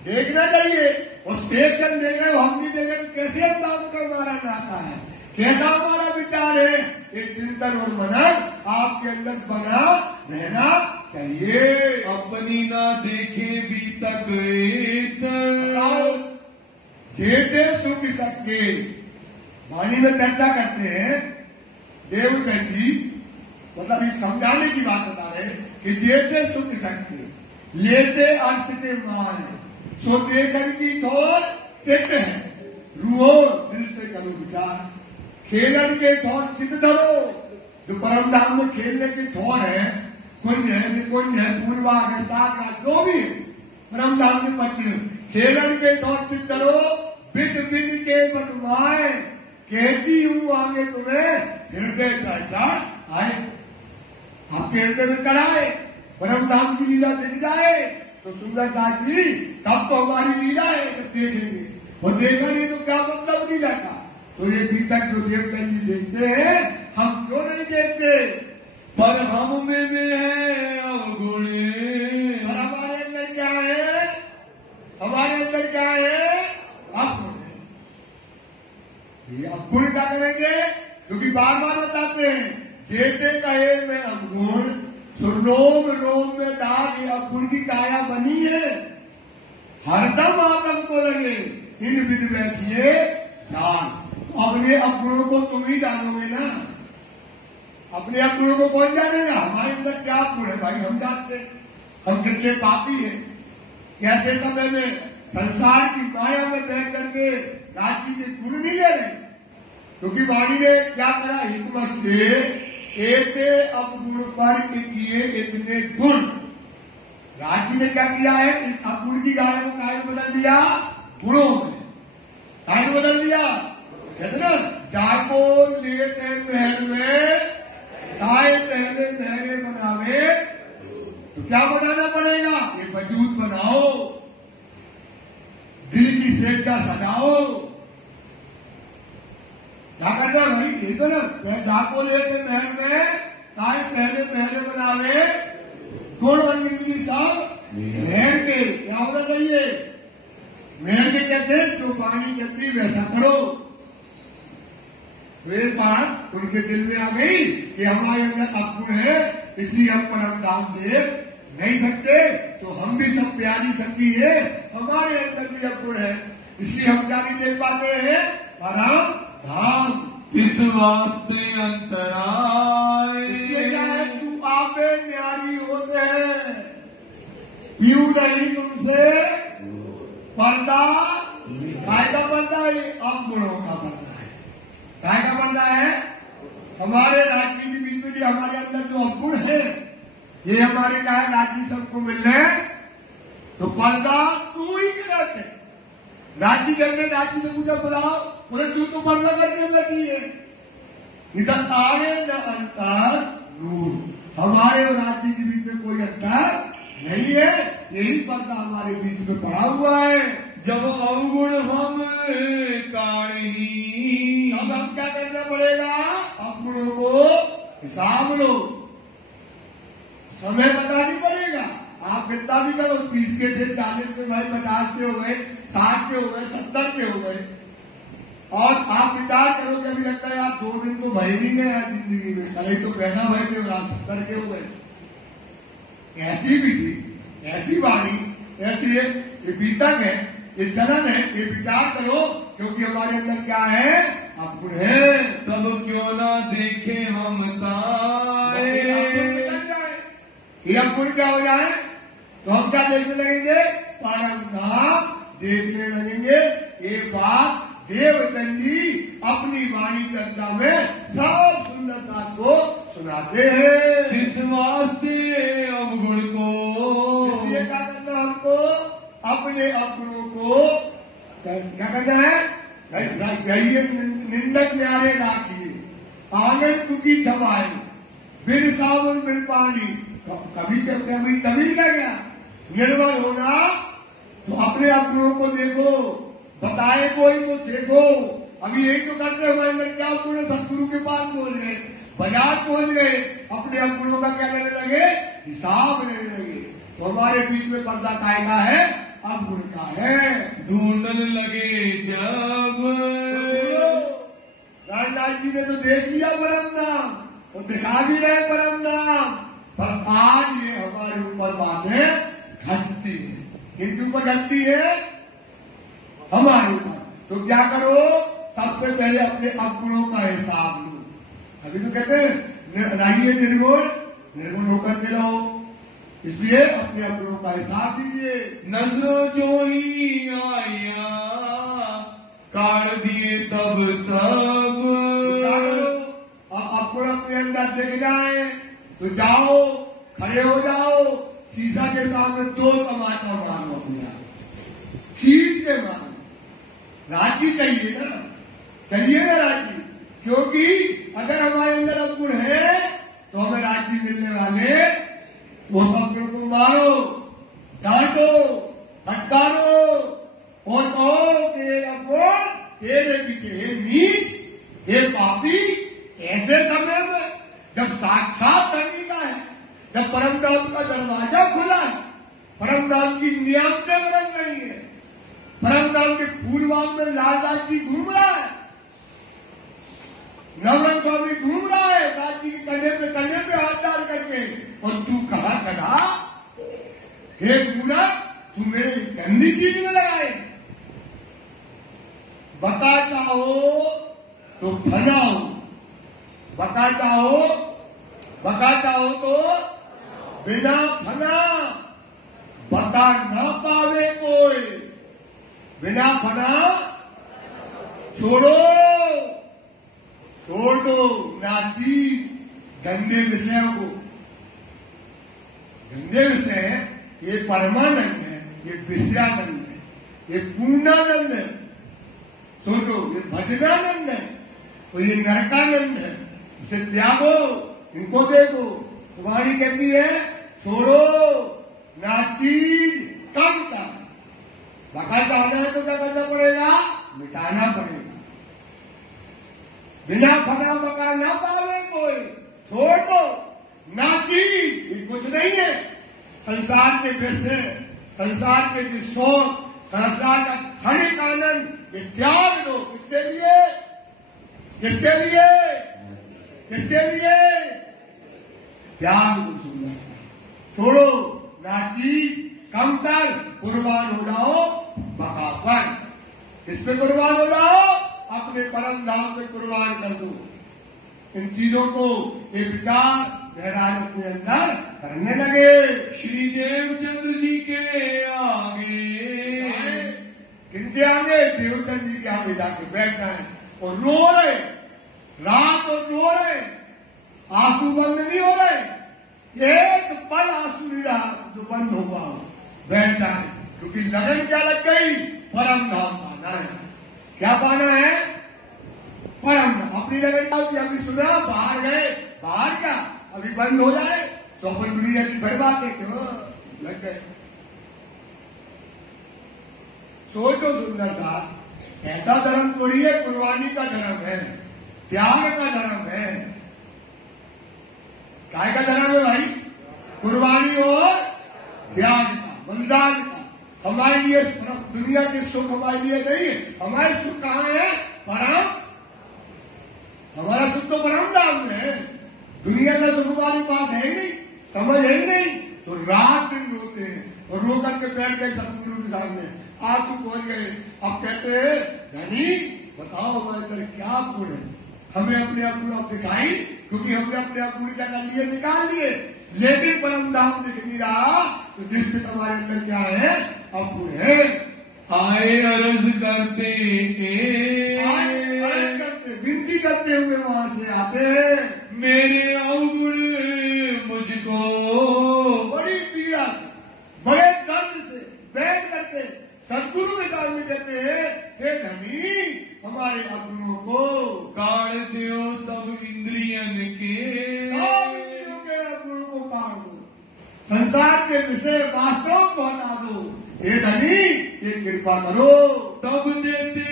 देखना चाहिए। और देख कर देख रहे हो, हम नहीं देख रहे, तो कैसे हम धाम का हमारा नाता है? कैसा हमारा विचार है? ये चिंतन और मनन आपके अंदर बना रहना चाहिए। अपनी ना देखे बीतक जेते सुख सके। वाणी में चर्चा करते हैं देवचंद जी, मतलब इस समझाने की बात बता रहे कि जेते सुख सके लेते अर्थ के मान सो देखन की थोर तित है रूहो दिल से करो विचार। खेलन के थोर चित धरो, जो परम धाम में खेलने की थोर है, कुंज है, निकुंज है, पूर्वाग है, साग जो भी है परम धाम के पक्ष खेलन के थोर चित धरो बिद बिद के बनवाए। कहती हूं आगे तुम्हें हृदय चर्चा आए। आपके हृदय में चढ़ाए, परम धाम की लीला दिख जाए तो सुंदरदास जी तब तो हमारी लीला है, जब देखेंगे। और देखा नहीं तो क्या मतलब लीला का। तो ये बीतक जो देवचंद जी देखते हैं, हम क्यों नहीं देखते? पर हम में है अवगुण। और हमारे अंदर क्या है? हमारे अंदर क्या है? अवगुण है। ये अवगुण क्या करेंगे? क्योंकि बार बार बताते हैं जेते कहे में अवगुण सो रोम रोम में दाग। ये अवगुण की काया बनी है, हरदम आदम को लगे इन विध बैठिए जान। अपने अवगुणों को तुम ही जानोगे ना। अपने अवगुणों को कौन जानेगा? हमारे अंदर क्या गुण है भाई हम जानते हैं। हम कितने पापी हैं। कैसे समय में संसार की माया में बैठ करके राज्य के गुण नहीं ले रहे, क्योंकि वाणी ने क्या करा? हिकमत से एते अवगुण पर किए इतने गुण। राज्य ने क्या किया है? इस अवगुण की गाय को काय में बदल दिया? गुणों में काय में बदल दिया। कहते ना जाको लेते महल में ताए पहले महले बनावे। तो क्या बनाना पड़ेगा? ये वजूद बनाओ, दिल की सेजा सजाओ। क्या करना भाई? ये तो ना जाको लेते महल में ताए पहले महले बनावे। गुण बंदी सब मेहर के। क्या होना चाहिए? मेहर के कहते हैं जो पानी कहती वैसा करो। वे बात उनके दिल में आ गई कि हमारे अंदर अवगुण है, इसलिए हम परम धाम देख नहीं सकते। तो हम भी सब प्यारी शक्ति है, हमारे अंदर भी अवगुण है, इसलिए हम क्या नहीं देख पाते हैं परम धाम। इस वास्ते अंतराय क्या है? तू आपे न्यारी होते हैं, यूं नहीं तुमसे पर्दा। काय का पर्दा है? अवगुणों का पर्दा है। काय का पर्दा है? हमारे राज्य के बीच में हमारे अंदर जो अवगुण है, ये हमारे क्या है? राज्य सबको मिल रहे तो पर्दा तू ही कराते। राज्य के अंदर राज्य से मुझे बुलाओ, उधर तू तो पर्दा करके बैठी है। इधर आगे न अंतर नूर। हमारे और राज्य के बीच में कोई अंतर नहीं है, यही पर्दा हमारे बीच में पड़ा हुआ है। जब अवगुण हम काही, अब हम क्या करना पड़ेगा? अवगुणों को हिसाब लो, समय बतानी पड़ेगा। आप कितना भी करो, 30 के थे, 40 के भाई 50 के हो गए, 60 के हो गए, 70 के हो गए। और आप विचार करो कि अभी लगता है यार 2 दिन तो भय नहीं गए यार जिंदगी में, कल ही तो पैदा हुए थे और आज 70 के हो गए। ऐसी भी थी, ऐसी वाणी, ऐसी ये बीतक है, ये चलन है। ये विचार करो, क्योंकि हमारे अंदर क्या है? अवगुण है। तब क्यों ना देखे हम ताए। ये अवगुण क्या हो जाए तो हम क्या देखने लगेंगे? परम धाम देखने लगेंगे। ये बात देवचंद जी अपनी वाणी चर्चा में सब सुंदरता को सुनाते हैं। इस वास्ते अवगुण को, इसलिए क्या करना हमको? अपने अवगुणों को क्या करना है? निंदक न्यारे राखिए, आंगन कुकी छवाए, बिन साबुन बिन पानी। कभी क्या गया? निर्मल होना तो अपने अवगुणों को देखो, बताए कोई तो देखो। अभी यही तो करते हुए अंदर क्या अवगुण है? सतगुरु के पास पहुंच गए, बाजार पहुंच गए, अपने अवगुणों का क्या लेने लगे? हिसाब लेने लगे। तो हमारे बीच में पर्दा काय का है? अवगुण का है। ढूंढने लगे जब राजनाथ जी ने तो देख लिया परम धाम और दिखा भी रहे परम धाम, पर आज ये हमारे ऊपर बातें घटती है। किनके ऊपर घटती है? हमारे ऊपर। तो क्या करो, सबसे पहले अपने अवगुणों का हिसाब लो। अभी तो कहते हैं रहिए निर्गुण, निर्गुण होकर के रहो, इसलिए अपने अवगुणों का हिसाब दीजिए। नजरों जो ही आया काट दिए तब सब। अब अवगुण अपने अंदर दिख जाए तो जाओ, खड़े हो जाओ, शीशा के सामने 2 तमाचा मारो, अपने आप खींच के मारो। राजी चाहिए ना, चाहिए ना राजी, क्योंकि अगर हमारे अंदर अवगुण है तो हमें राजी मिलने वाले, वो अवगुण को मारो, डांटो, फटकारो और कहो कि अवगुण तेरे पीछे है नीच, हे पापी। ऐसे समय में जब साक्षात धनी का है, जब परमधाम का दरवाजा खुला है, परमधाम की नियामतें बदल रही है, परमधाम के फूलबाग में लालदास जी घूम रहा है, नवरंग स्वामी घूम रहा है, दास जी के कंधे पे हाथ डाल करके, और तू कहा कहा हे पूरा तू मेरे गंदी चीज में लगाए। बता चाहो तो भजाओ, बता चाहो तो बिना फना, बता न पावे कोई, बिना फना छोड़ दो नाची गंदे विषयों को। गंदे विषय ये परमानंद है, ये विषयानंद है, ये पूर्णानंद है। सोचो, ये भजनानंद है और ये नरकानंद है। इसे त्यागो, इनको देखो। तुम्हारी कहती है छोड़ो नाचीज कम का, बका चाहना है तो क्या करना पड़ेगा? मिटाना पड़ेगा। बिना फना बका ना पावे कोई, छोड़ दो नाचीज, ये कुछ नहीं है। संसार के विषय, संसार के जिस शौक, संसार का क्षणिक आनंद, ये त्याग दो। किसके लिए? किसके लिए? किसके लिए? त्याग दो सुंदरता, छोड़ो नाची, कम कर, कुर्बान हो जाओ बकापन। किस पे कुर्बान हो जाओ? अपने परम धाम पे कुर्बान कर दो। इन चीजों को ये विचार महाराज अपने अंदर करने लगे। श्री देवचंद्र जी के आगे, किनके आगे? देवचंद्र जी के आगे जाके बैठ जाए और रो रहे, रात और रो रहे, आंसू बंद नहीं हो रहे। एक पल आंसू नहीं रहा जो बंद होगा, बैठ जाए, क्योंकि लगन क्या लग गई? परम धाम पाना है। क्या पाना है? परम धाम। अपनी लगन क्या होती? अभी सुना बाहर गए, बाहर क्या अभी बंद हो जाए तो अपन दुनिया की भर बात है, क्यों लग गए। सोचो सुंदर सा, ऐसा धर्म थोड़ी है, कुर्बानी का धर्म है, त्याग का धर्म है। काय का धर्म है भाई? कुर्बानी और त्याग का, बलिदान का। हमारे लिए दुनिया के सुख हमारे लिए नहीं है। हमारे सुख कहाँ है? परम। हमारा सुख तो परम धाम में है। दुनिया का सुख हमारी पास है ही नहीं, समझ है ही नहीं, तो रात दिन रोते हैं और रो करके बैठ गए सतगुरु के सामने, आंसू पहुंच गए। अब कहते हैं धनी बताओ हमारे अंदर क्या गुण है? हमें अपने आप गुण दिखाई, क्योंकि हमने अपने आप गुण क्या कर लिए? निकाल लिए। लेकिन परम धाम दिख नहीं रहा, तो जिससे तुम्हारे अंदर क्या है? अब गुण है। आए अर्ज करते, विनती करते हुए वहां से आते हैं, मेरे अवगुण मुझको बड़ी पीड़ा से, बड़े दर्द से बैठ करके सदगुरु के सामने कहते हैं, हे धनी हमारे अवगुणों को काट दो सब इंद्रियन के, सब इंद्रियों के अवगुणों को काट दो, संसार के विषय वास्तव को हटा दो। हे धनी ये कृपा करो। तब देते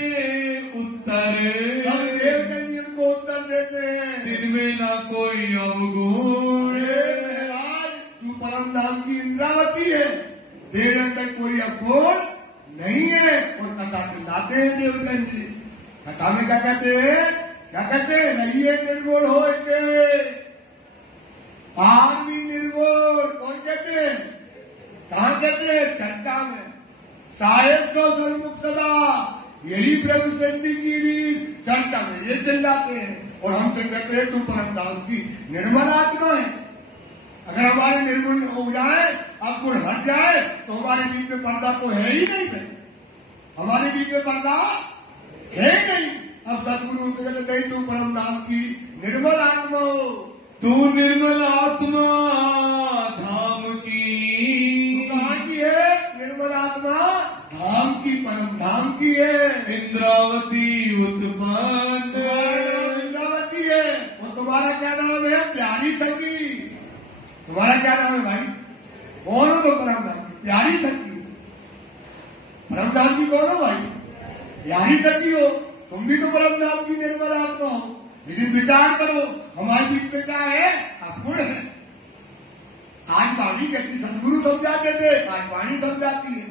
उत्तर, तब देवचंद जी को उत्तर देते हैं, जिनमें ना कोई अवगुण। महाराज तू परम धाम की इंद्रावती है, तेरे अंदर कोई अवगुण नहीं है। और कथा चिल्लाते हैं देवचंद जी। कथा में क्या कहते हैं? क्या कहते हैं, रहिए निर्गुण हो आर भी निर्गुण। कौन कहते हैं, कहां कहते हैं, चर्चा में। साहेब तो सन्मुख सदा, यही प्रभु सन्धि की रीत, चर्चा में ये चिल्लाते हैं और हमसे कहते हैं तू परम धाम की निर्मल आत्मा है। अगर हमारे निर्गुण हो जाए, अब गुण हट जाए, तो हमारे बीच में पर्दा तो है ही नहीं है, हमारे बीच में पर्दा है नहीं। अब सदगुरु कहते नहीं, तू परम धाम की निर्मल आत्मा हो, तू निर्मल आत्मा धाम की। तू कहाँ की है, निर्मल आत्मा धाम की, परम धाम की है। इंद्रावती उत्पन्न, इंद्रावती है। और तुम्हारा क्या नाम है, प्यारी सखी। तुम्हारा क्या नाम है भाई, कौन हो, तो परम धाम की प्यारी सखी। परम धाम की कौन हो भाई, प्यारी सखी हो। तुम भी तो परम धाम की निर्मल आत्मा हो। लेकिन विचार करो, हमारे बीच में क्या है, अवगुण है। आज वाणी कहती, सदगुरु समझाते थे, आज वाणी समझाती है।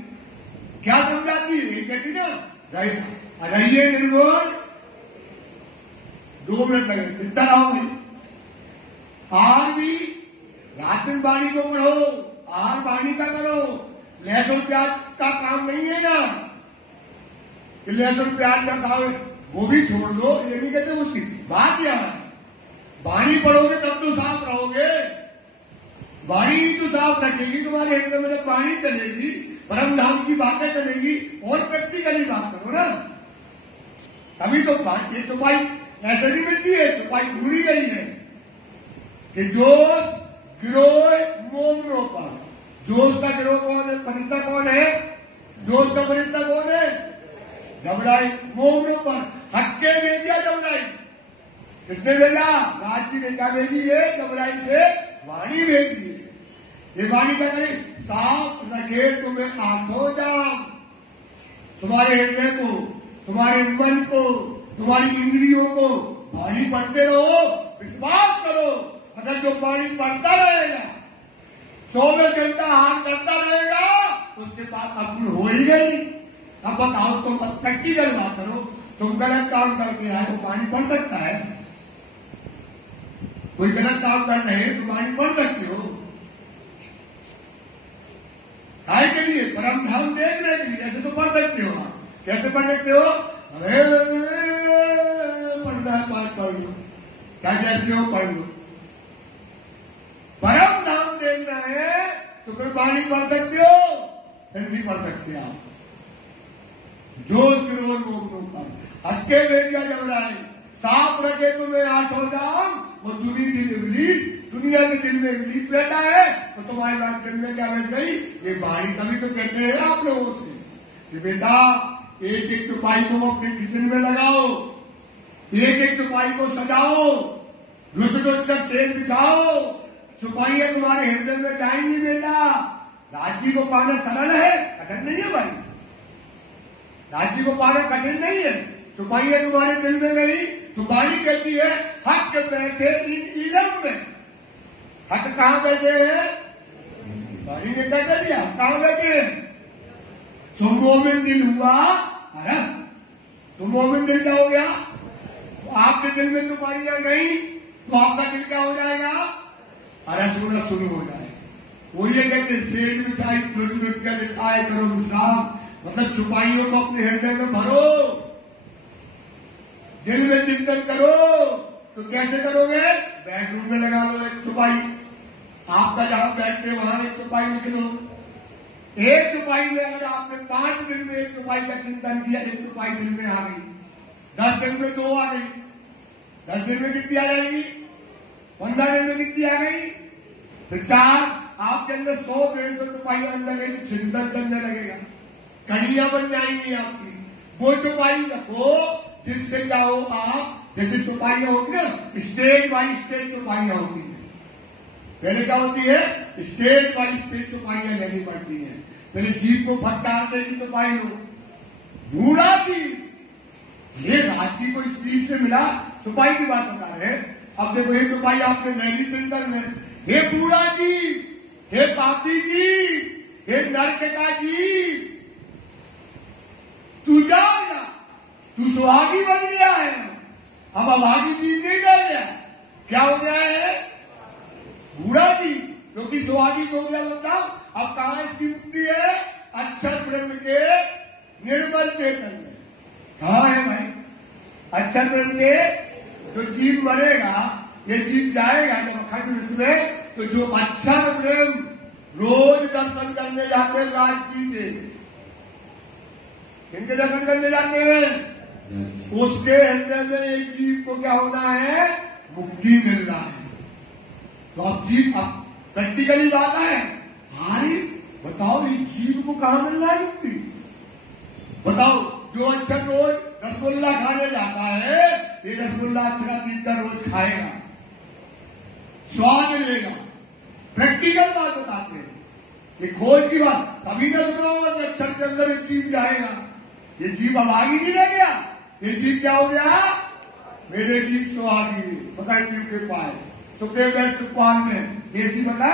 क्या समझाती है, ये कहती ना, रहिए निर्गुण। 2 मिनट लगे, कितना रहो भाई। आर भी रात दिन वाणी को पढ़ो, आर वाणी का करो। लहसुन प्याज का काम नहीं है ना, कि लहसुन प्याज का खाओ, वो भी छोड़ दो, ये नहीं कहते। उसकी बात क्या है, वाणी पढ़ोगे तब तो साफ रहोगे। वाणी ही तो साफ रखेगी तुम्हारे हृदय में, जब वाणी चलेगी, परम धाम की बातें चलेगी। और प्रैक्टिकली बात करो ना, तभी तो ये चुपाई ऐसे नहीं मिलती है। चुपाई ढूंढी गई है कि जोश गिरोह मोमनों पर। जोश का गिरोह कौन है, फरिश्ता कौन है, जोश का फरिश्ता कौन है, जबराई। मोमनों पर हक्के भेजिया जबराई। किसने भेजा, राज की नेता भेजी है, जबराई से वाणी भेजी है। ये वाणी क्या करे, साफ रखे तुम्हें आंखों जाम, तुम्हारे हृदय को, तुम्हारे मन को, तुम्हारी इंद्रियों को। वाणी पढ़ते रहो, विश्वास करो, अगर जो वाणी पढ़ता रहेगा, 24 घंटा हाथ करता रहेगा, उसके पास अवगुण हो ही गई। अब बताओ, तुम प्रैक्टिकल बात करो, तुम गलत काम करके आए, तो वाणी पढ़ सकता है। कोई गलत काम कर रहे हैं तो वाणी पढ़ सकते हो, काय के लिए, परम धाम देखने के लिए। ऐसे तो पढ़ सकते हो आप, कैसे पढ़ सकते हो, अरे पढ़ना है, 5 पढ़ लो, चाहे जैसे हो पढ़ लो। परम धाम देखना है तो फिर वाणी पढ़ सकते हो, फिर नहीं पढ़ सकते आप। जोश गिरोह मोमनों पर, हक्के भेजिया जबराई, साफ रखे तुम्हें आंखों जाम। वो दुनिया के दिल में इब्लीस बैठा है, तो तुम्हारे बात दिल में क्या बैठ गई, ये वाणी। तभी तो कहते हैं आप लोगों से कि बेटा, एक एक चुपाई को अपने किचन में लगाओ, एक एक चुपाई को सजाओ, रुच रुच कर सेब बिछाओ। चुपाइयां तुम्हारे हृदय में जाएंगी बेटा। राज्य को पाना सरल है, कठिन नहीं है भाई। राज्य को पाना कठिन नहीं है। चुपाइयां तुम्हारे दिल में गई, तुम्हारी कहती है हक बैठे इन इलम में। हक कहां बैठे हैं, वाणी ने क्या कर दिया, कहां बैठे हैं, तुम मोमिन दिल हुआ हरस। तुम मोमिन दिल क्या हो गया, तो आपके दिल में चुपाइयां गई, तो आपका दिल क्या हो जाएगा, हरस होना शुरू हो जाएगा। वो ये कहते सेज बिछाई लुट कर दिखाए करो विश्राम। मतलब चुपाइयों को अपने हृदय में भरो, दिल में चिंतन करो। तो कैसे करोगे, बेडरूम में लगा लो एक चुपाई, आपका जहां बैठते वहां एक चुपाई लिख लो। एक चुपाई में अगर आपने 5 दिन में एक चुपाई का चिंतन किया, एक चुपाई दिल में आ गई, 10 दिन में 2 आ गई, 10 दिन में कितनी आ जाएगी, 15 दिन में कितनी आ गई, फिर 4। आपके अंदर 100-150 चुपाइयां अंदर गई, तो चिंतन करने लगेगा, कड़ियां बन जाएंगी आपकी। वो चुपाई रखो जिससे क्या हो, आप जैसे चुपाइयां होती है, स्टेज बाई स्टेज चुपाइयां होती है। पहले क्या होती है, स्टेज बाई स्टेज चुपाइयां लेनी पड़ती है। पहले जीप को फटकारने की चुपाई लो, ढूंढा जी ये राजी को इस जीप से मिला, चुपाई की बात बता रहे हैं। अब देखो ये चुपाई आपने नैनी सेंटर में, हे बूढ़ा जी, हे पापी जी, हे नरकटा जी, तू जाएगा, तू सुहागी बन गया है, अब अभागी जीव नहीं रह गया, क्या हो गया है? बूढ़ा जीव, क्योंकि सुहागी हो गया। मतलब अब कहां इसकी मुक्ति है? अक्षर ब्रह्म के निर्मल चेतन में। कहां है भाई? अक्षर ब्रह्म के। जो जीव मरेगा, ये जीव जाएगा जब अखंड विश्व में, तो जो अक्षर ब्रह्म रोज दर्शन करने जाते हैं राज जी के, किनके दर्शन करने जाते हैं? उसके हृदय में एक जीव को क्या होना है? मुक्ति मिल रहा है। तो अब जीव, अब प्रैक्टिकली बात है, अरे बताओ इस जीव को कहां मिल रहा है मुक्ति? बताओ, जो अक्षर रोज रसगुल्ला खाने जाता है, ये रसगुल्ला अक्षरा जीव का रोज खाएगा, स्वाद लेगा। प्रैक्टिकल बात बताते हैं, ये खोज की बात कभी न सुना होगा कि अक्षर के अंदर एक जीव जाएगा। ये जीव अभागी नहीं रह गया, ये जीव क्या हो गया? मेरे जीव सुहागी, पता जीव के पाए सुखदेव गए सुखपाल में देसी बता,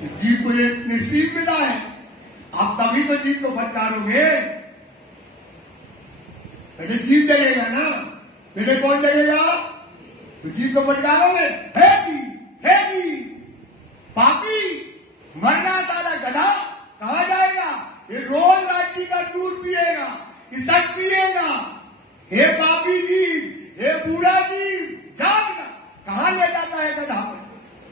जीव को ये निश्चित मिला है। आप तभी तो जीव को फटकारोगे, पहले जीव जगेगा ना, पहले कौन जगेगा? तो जीव को फटकारोगे, है जी पापी, मरना ताला गधा, कहां जाएगा? ये रोज राजी का दूध पिएगा, इसक पिएगा। हे पापी जीव, हे बूढ़ा जीव, जागना। कहां ले जाता है गधा?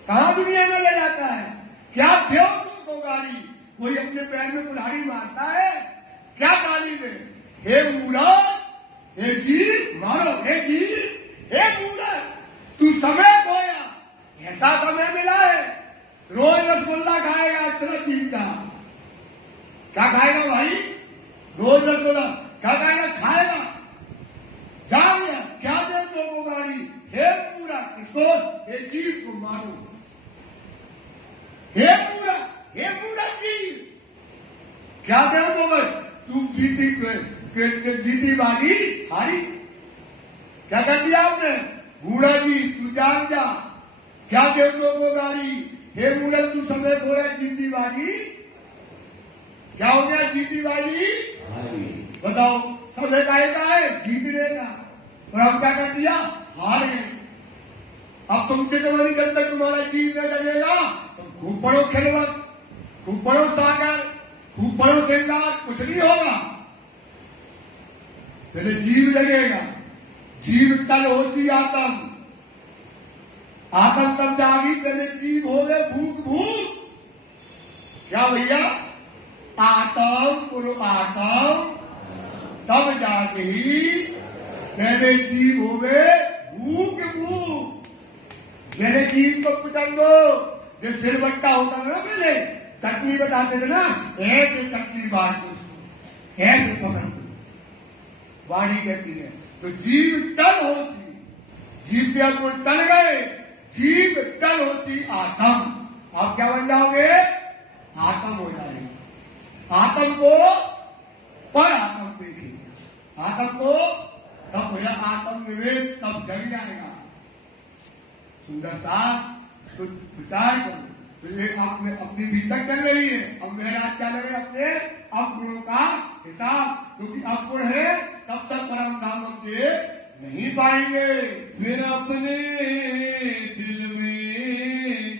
कहां दुनिया में ले जाता है? क्या देव तुमको गाली? कोई अपने पैर में कुल्हाड़ी मारता है? क्या गाली दे? हे बूढ़ा, हे जीव, मारो। हे जीव, हे बूढ़ा, तू समय खोया, ऐसा समय मिला है, रोज रसगुल्ला खाएगा अक्षर जीव का। क्या खाएगा भाई? रोज रसगुल्ला क्या खाएगा? खाएगा। जान लिया, क्या दे दो गाड़ी? हे पूरा, इसको, हे जीव को मारो। हे पूरा जीव, क्या दे दो? तुम जीती बाजी हारी। क्या कर दिया आपने? बूढ़ा जी तू जान जा, क्या दे दो गाड़ी? हे बूढ़ा तू समय खोया, जीती बाजी। क्या हो गया? जीती बाजी बताओ, समय का है जीतने का, और अब क्या कर दिया? हार गए। अब तुमसे तो नहीं जब तक तुम्हारा जीव न जगेगा, तो खूब पढ़ो खिलवत, खूब पढ़ो सागर, खूब पढ़ो श्रृंगार, कुछ नहीं होगा। पहले जीव जगेगा, जीव तल होती आत्म, आत्म तब जागी, पहले जीव हो गए भूख। क्या भैया? आत्म बोलो, आत्म तब जाके ही पहले जीव हो गए भूख। पहले जीव को पिटन दो, जो सिलबट्टा होता था ना, पहले चटनी बताते थे ना, ऐसे चटनी बांट दो उसको, ऐसे पसंद वाणी कहती है। तो जीव तल होती, जीव के अंकुर टल गए, जीव तल होती आत्म। आप क्या बन जाओगे? आत्म हो जाएगा। आत्म को पर आत्म देखिए, आत्म को तब हो जाए आत्म निवेद, तब जग जाएगा। सुंदर सा कुछ विचार करो। तो एक आपने अपनी भीतर चल रही है, अब महाराज क्या लगे? अपने अवगुणों का हिसाब, क्योंकि अवगुण है तब तक परम धाम के नहीं पाएंगे। फिर अपने दिल में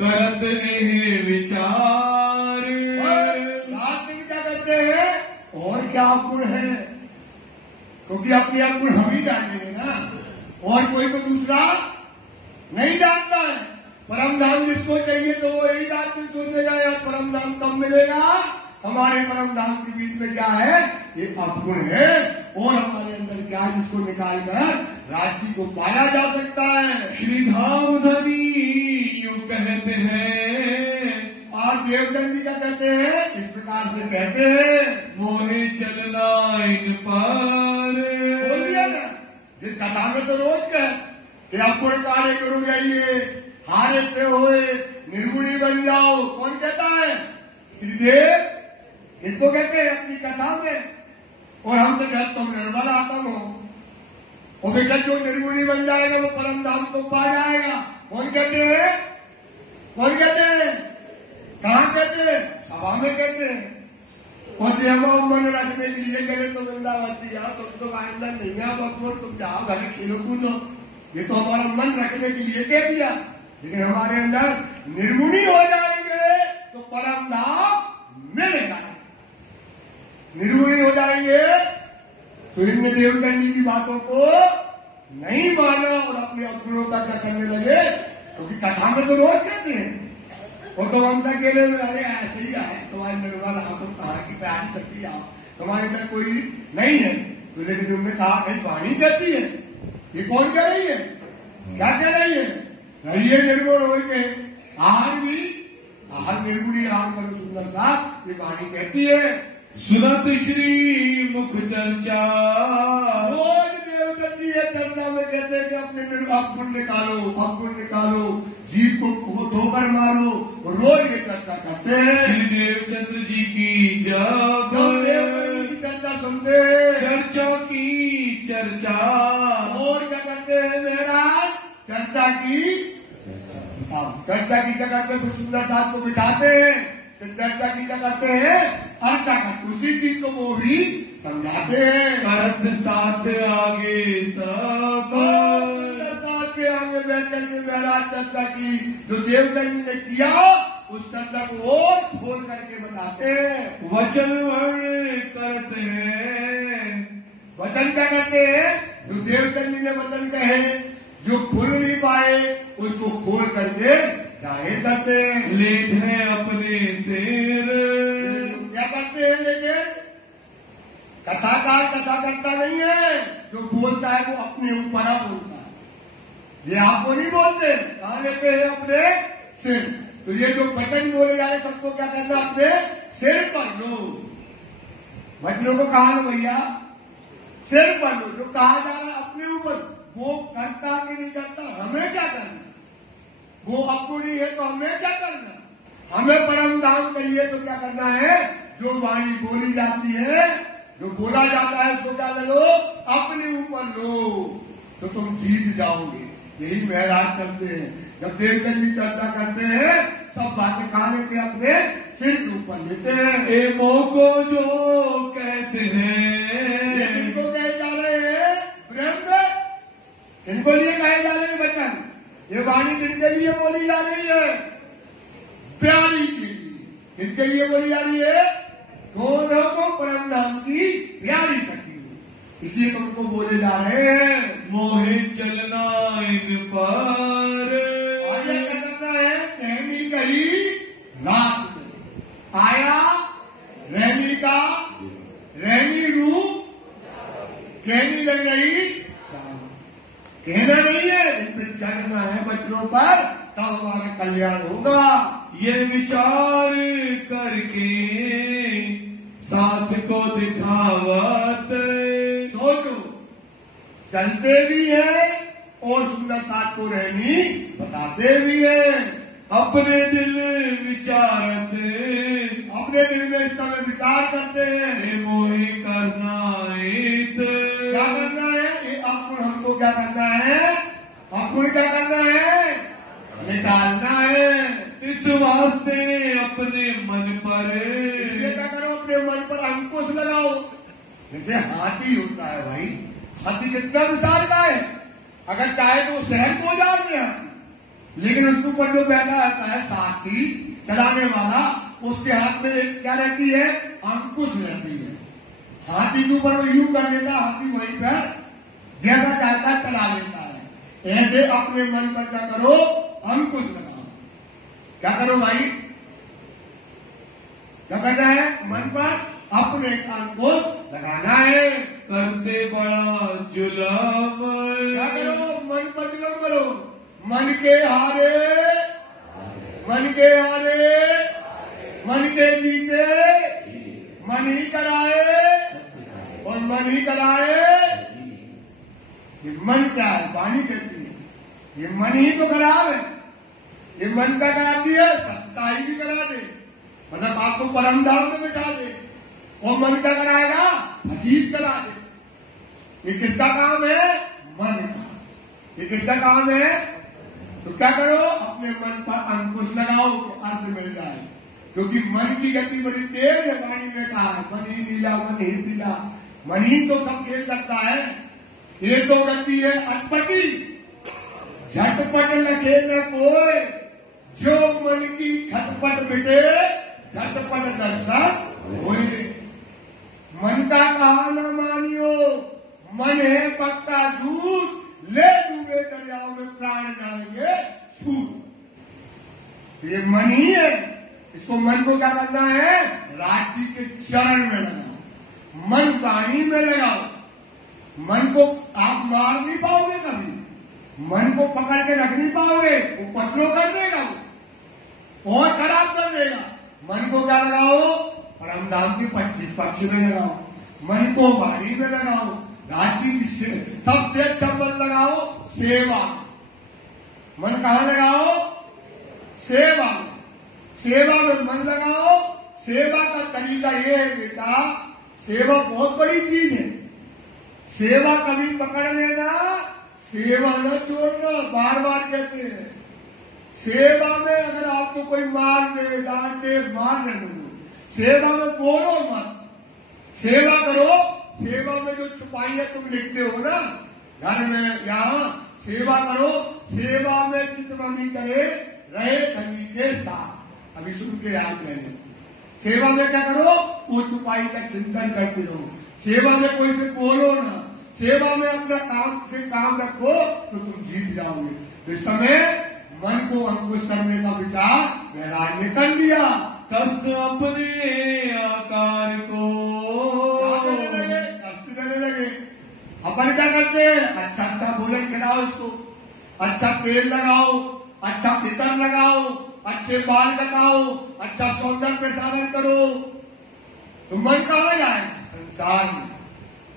करत रहे विचार, रात दिन क्या करते हैं? और क्या अवगुण है? क्योंकि अपने अवगुण हम ही जानेंगे ना, और कोई तो दूसरा नहीं जानता है। परम धाम जिसको चाहिए तो वो यही रात दिन सोचेगा यार परम धाम कब मिलेगा। हमारे परम धाम के बीच में क्या है? ये अवगुण है, और हमारे अंदर क्या जिसको निकाल कर राज्य को पाया जा सकता है। श्री धाम धनी यूं कहते हैं, और देवदंड जी क्या कहते हैं? इस प्रकार से कहते हैं, मोहे चलना इन पर। बोल दिया ना, जिस कथा में तो रोज कह कि अवगुण कार्य करो जाइए, हारे से होए निर्गुणी बन जाओ। कौन कहता है? श्रीदेव इसको कहते हैं अपनी कथा में। और हमसे कहते तुम निर्मल आत्म हो, और बेटा जो निर्गुणी बन जाएगा वो परम धाम को पा जाएगा। कौन कहते हैं? कौन कहते हैं? कहां कहते हैं? सभा में कहते हैं। और जब वो मन रखने के लिए करे तो वृंदावती आओ, तुम तो आइंदा नहीं आओ बकवास, तुम जाओ घर खेलो कूदो, ये तो हमारा मन रखने के लिए कह दिया। लेकिन हमारे अंदर निर्गुणी हो जाएंगे तो परम धाम मिलेगा, निर्गुणी हो जाएंगे तो इनमें देवदंडी की बातों को नहीं माना और अपने अवगुणों का क्या करने लगे, क्योंकि कथा में तो रोज कहते हैं। और तो हम अकेले में अरे ऐसे ही आए तुम्हारे निर्वाल हम तो कहा कि प्यारी शक्ति आओ, तुम्हारे अंदर कोई नहीं है तो, लेकिन उन्होंने कहा नहीं वाणी कहती है, ये कौन कह रही है, क्या कह रही है, रहिए निर्गुण हो के आहार भी आहार निर्गुणी आहार करो सुंदर साहब, ये वाणी कहती है। सुनत श्री मुख चर्चा, रोज देवदत्त ये चर्चा में कहते हैं कि अपने अवगुण निकालो, अवगुण निकालो, जीव को ठोकर मारो, रोज ये चर्चा करते हैं। श्री देवचंद्र जी की जब देवदत्त की चर्चा सुनते हैं, चर्चा की चर्चा, और क्या करते हैं महाराज, चर्चा की चर्चा की क्या करते हैं, सुंदर साथ को बिठाते हैं, तो चर्चा की क्या करते हैं, अर्थ करते, उसी चीज को वो भी समझाते हैं। अर्थ साथ आगे सब, साथ के आगे बैठ करके महाराज चर्चा की जो देवदत्त ने किया उस चर्चा को और खोल करके बताते हैं। वचन वर्ण करते हैं, वचन क्या करते हैं, जो देवदत्त ने वचन कहे जो खुल नहीं पाए उसको खोल करके जाहिर करते हैं। लेट है अपने सिर, क्या करते हैं, लेकिन कथाकार कथा करता नहीं है, जो बोलता है वो अपने ऊपर बोलता है, ये आपको नहीं बोलते, कहा लेते हैं अपने सिर। तो ये जो वचन बोले जा रहे सबको क्या करना, अपने सिर पर लो, वचनों को कहा लो भैया सिर पर लो, जो कहा जा रहा है अपने ऊपर, वो करता कि नहीं करता हमें क्या करना, वो अवगुणी है तो हमें क्या करना, हमें परम धाम चाहिए तो क्या करना है, जो वाणी बोली जाती है, जो बोला जाता है उसको क्या लो, अपने ऊपर लो, तो तुम जीत जाओगे। यही महाराज करते हैं, जब देवदत्त जी चर्चा करते हैं सब बातें खाने के अपने सिर के ऊपर लेते हैं। ए को जो कहते हैं, इनको कहे जा रहे हैं ब्रह्म, इनको लिए कहे जा रहे हैं वचन, ये वाणी किनके लिए बोली जा रही है, प्यारी के लिए, किनके लिए बोली जा रही है, दोनों को परम नाम की प्यारी शक्ति हो, इसलिए तुमको बोले जा रहे हैं। मोहे चलना इन पर, आगे क्या करना है, कहनी कही रात में आया, रहनी का रहनी रूप, कहनी लग रही, कहना नहीं है, इन पर चलना है बच्चों पर, तब हमारा कल्याण होगा। ये विचार करके साथ को दिखावत, सोचो चलते भी है और सुंदर साथ को रहनी बताते भी है। अपने दिल विचारत, अपने दिल में इस समय विचार करते हैं, मोहे करना इत, क्या करना है, ये आपको हमको क्या करना है, आपको क्या करना है, निकालना है। इस वास्ते अपने मन पर, इसलिए क्या करो, अपने मन पर अंकुश लगाओ। जैसे हाथी होता है भाई, हाथी कितना विशाल का है, अगर चाहे तो शहर को उजाड़ दिया, लेकिन उसके ऊपर जो बैठा रहता है साथी चलाने वाला, उसके हाथ में एक क्या रहती है, अंकुश रहती है। हाथी के ऊपर वो यूं कर देता, हाथी वहीं पर जैसा चाहता है चला लेता है। ऐसे अपने मन पर क्या करो, अंकुश लगाओ। क्या करो भाई, क्या करना है, मन पर अपने अंकुश लगाना है। करते बड़ा जुलम, क्या करो, मन पर जुलम करो, मन के हारे, मन के हारे, मन के जीते, मन ही कराए और मन ही कराए। ये मन क्या है, वाणी कहती है, ये मन ही तो खराब है, ये मन का कराती है, सत्ताई भी करा दे, मतलब आपको परम धाम में बिठा दे, और मन का कराएगा, अजीब करा दे। ये किसका काम है, मन का, ये किसका काम है। तो क्या करो, अपने मन पर अंकुश लगाओ कि अर्थ मिल जाए। क्योंकि मन की गति बड़ी तेज है। वाणी में कहा है मन ही नीला मन ही पीला, मन ही तो सब खेल सकता है। ये तो गति है अटपटी, झटपट लखे न कोई, जो मन की खटपट मिटे झटपट दर्शन होए। मन का कहा न मानियो, मन है पक्का दूध, ले डूबे दरियाओं में प्राण जाएंगे छूट। ये मन ही है, इसको मन को क्या करना है? राज्य के चरण में लगाओ, मन वाणी में लगाओ। मन को आप मार नहीं पाओगे कभी, मन को पकड़ के रख नहीं पाओगे, वो पत्थरों कर देगा, वो और खराब कर देगा। मन को क्या लगाओ? परम धाम की 25 पक्ष में लगाओ, मन को वाणी में लगाओ, राज्य की सबसे अच्छा मन लगाओ सेवा। मन कहाँ लगाओ? सेवा में। सेवा में मन लगाओ। सेवा का तरीका ये है बेटा, सेवा बहुत बड़ी चीज है। सेवा कभी पकड़ लेना, सेवा न छोड़ना, बार बार कहते हैं। सेवा में अगर आपको कोई मार दे, डांटे, मार लेने दो, सेवा में बोलो मत, सेवा करो। सेवा में जो छुपाइयां तुम लिखते हो ना घर में, यहाँ सेवा करो। सेवा में चितवनी करे रहे धनी के साथ। अभी सुन के याद रहने, सेवा में क्या करो? वो छुपाई का चिंतन करते रहो। सेवा में कोई से बोलो ना, सेवा में अपना काम से काम रखो तो तुम जीत जाओगे। इस समय मन को अंकुश करने का विचार वैराग्य ने कर लिया। कष्ट अपने आकार को कष्ट देने लगे। अपन क्या करते हैं? अच्छा अच्छा भोजन खिलाओ इसको, अच्छा तेल लगाओ, अच्छा इतर लगाओ, अच्छे बाल कटाओ, अच्छा सौंदर्य प्रसारण करो। तो मन कहाँ जाए? संसार में।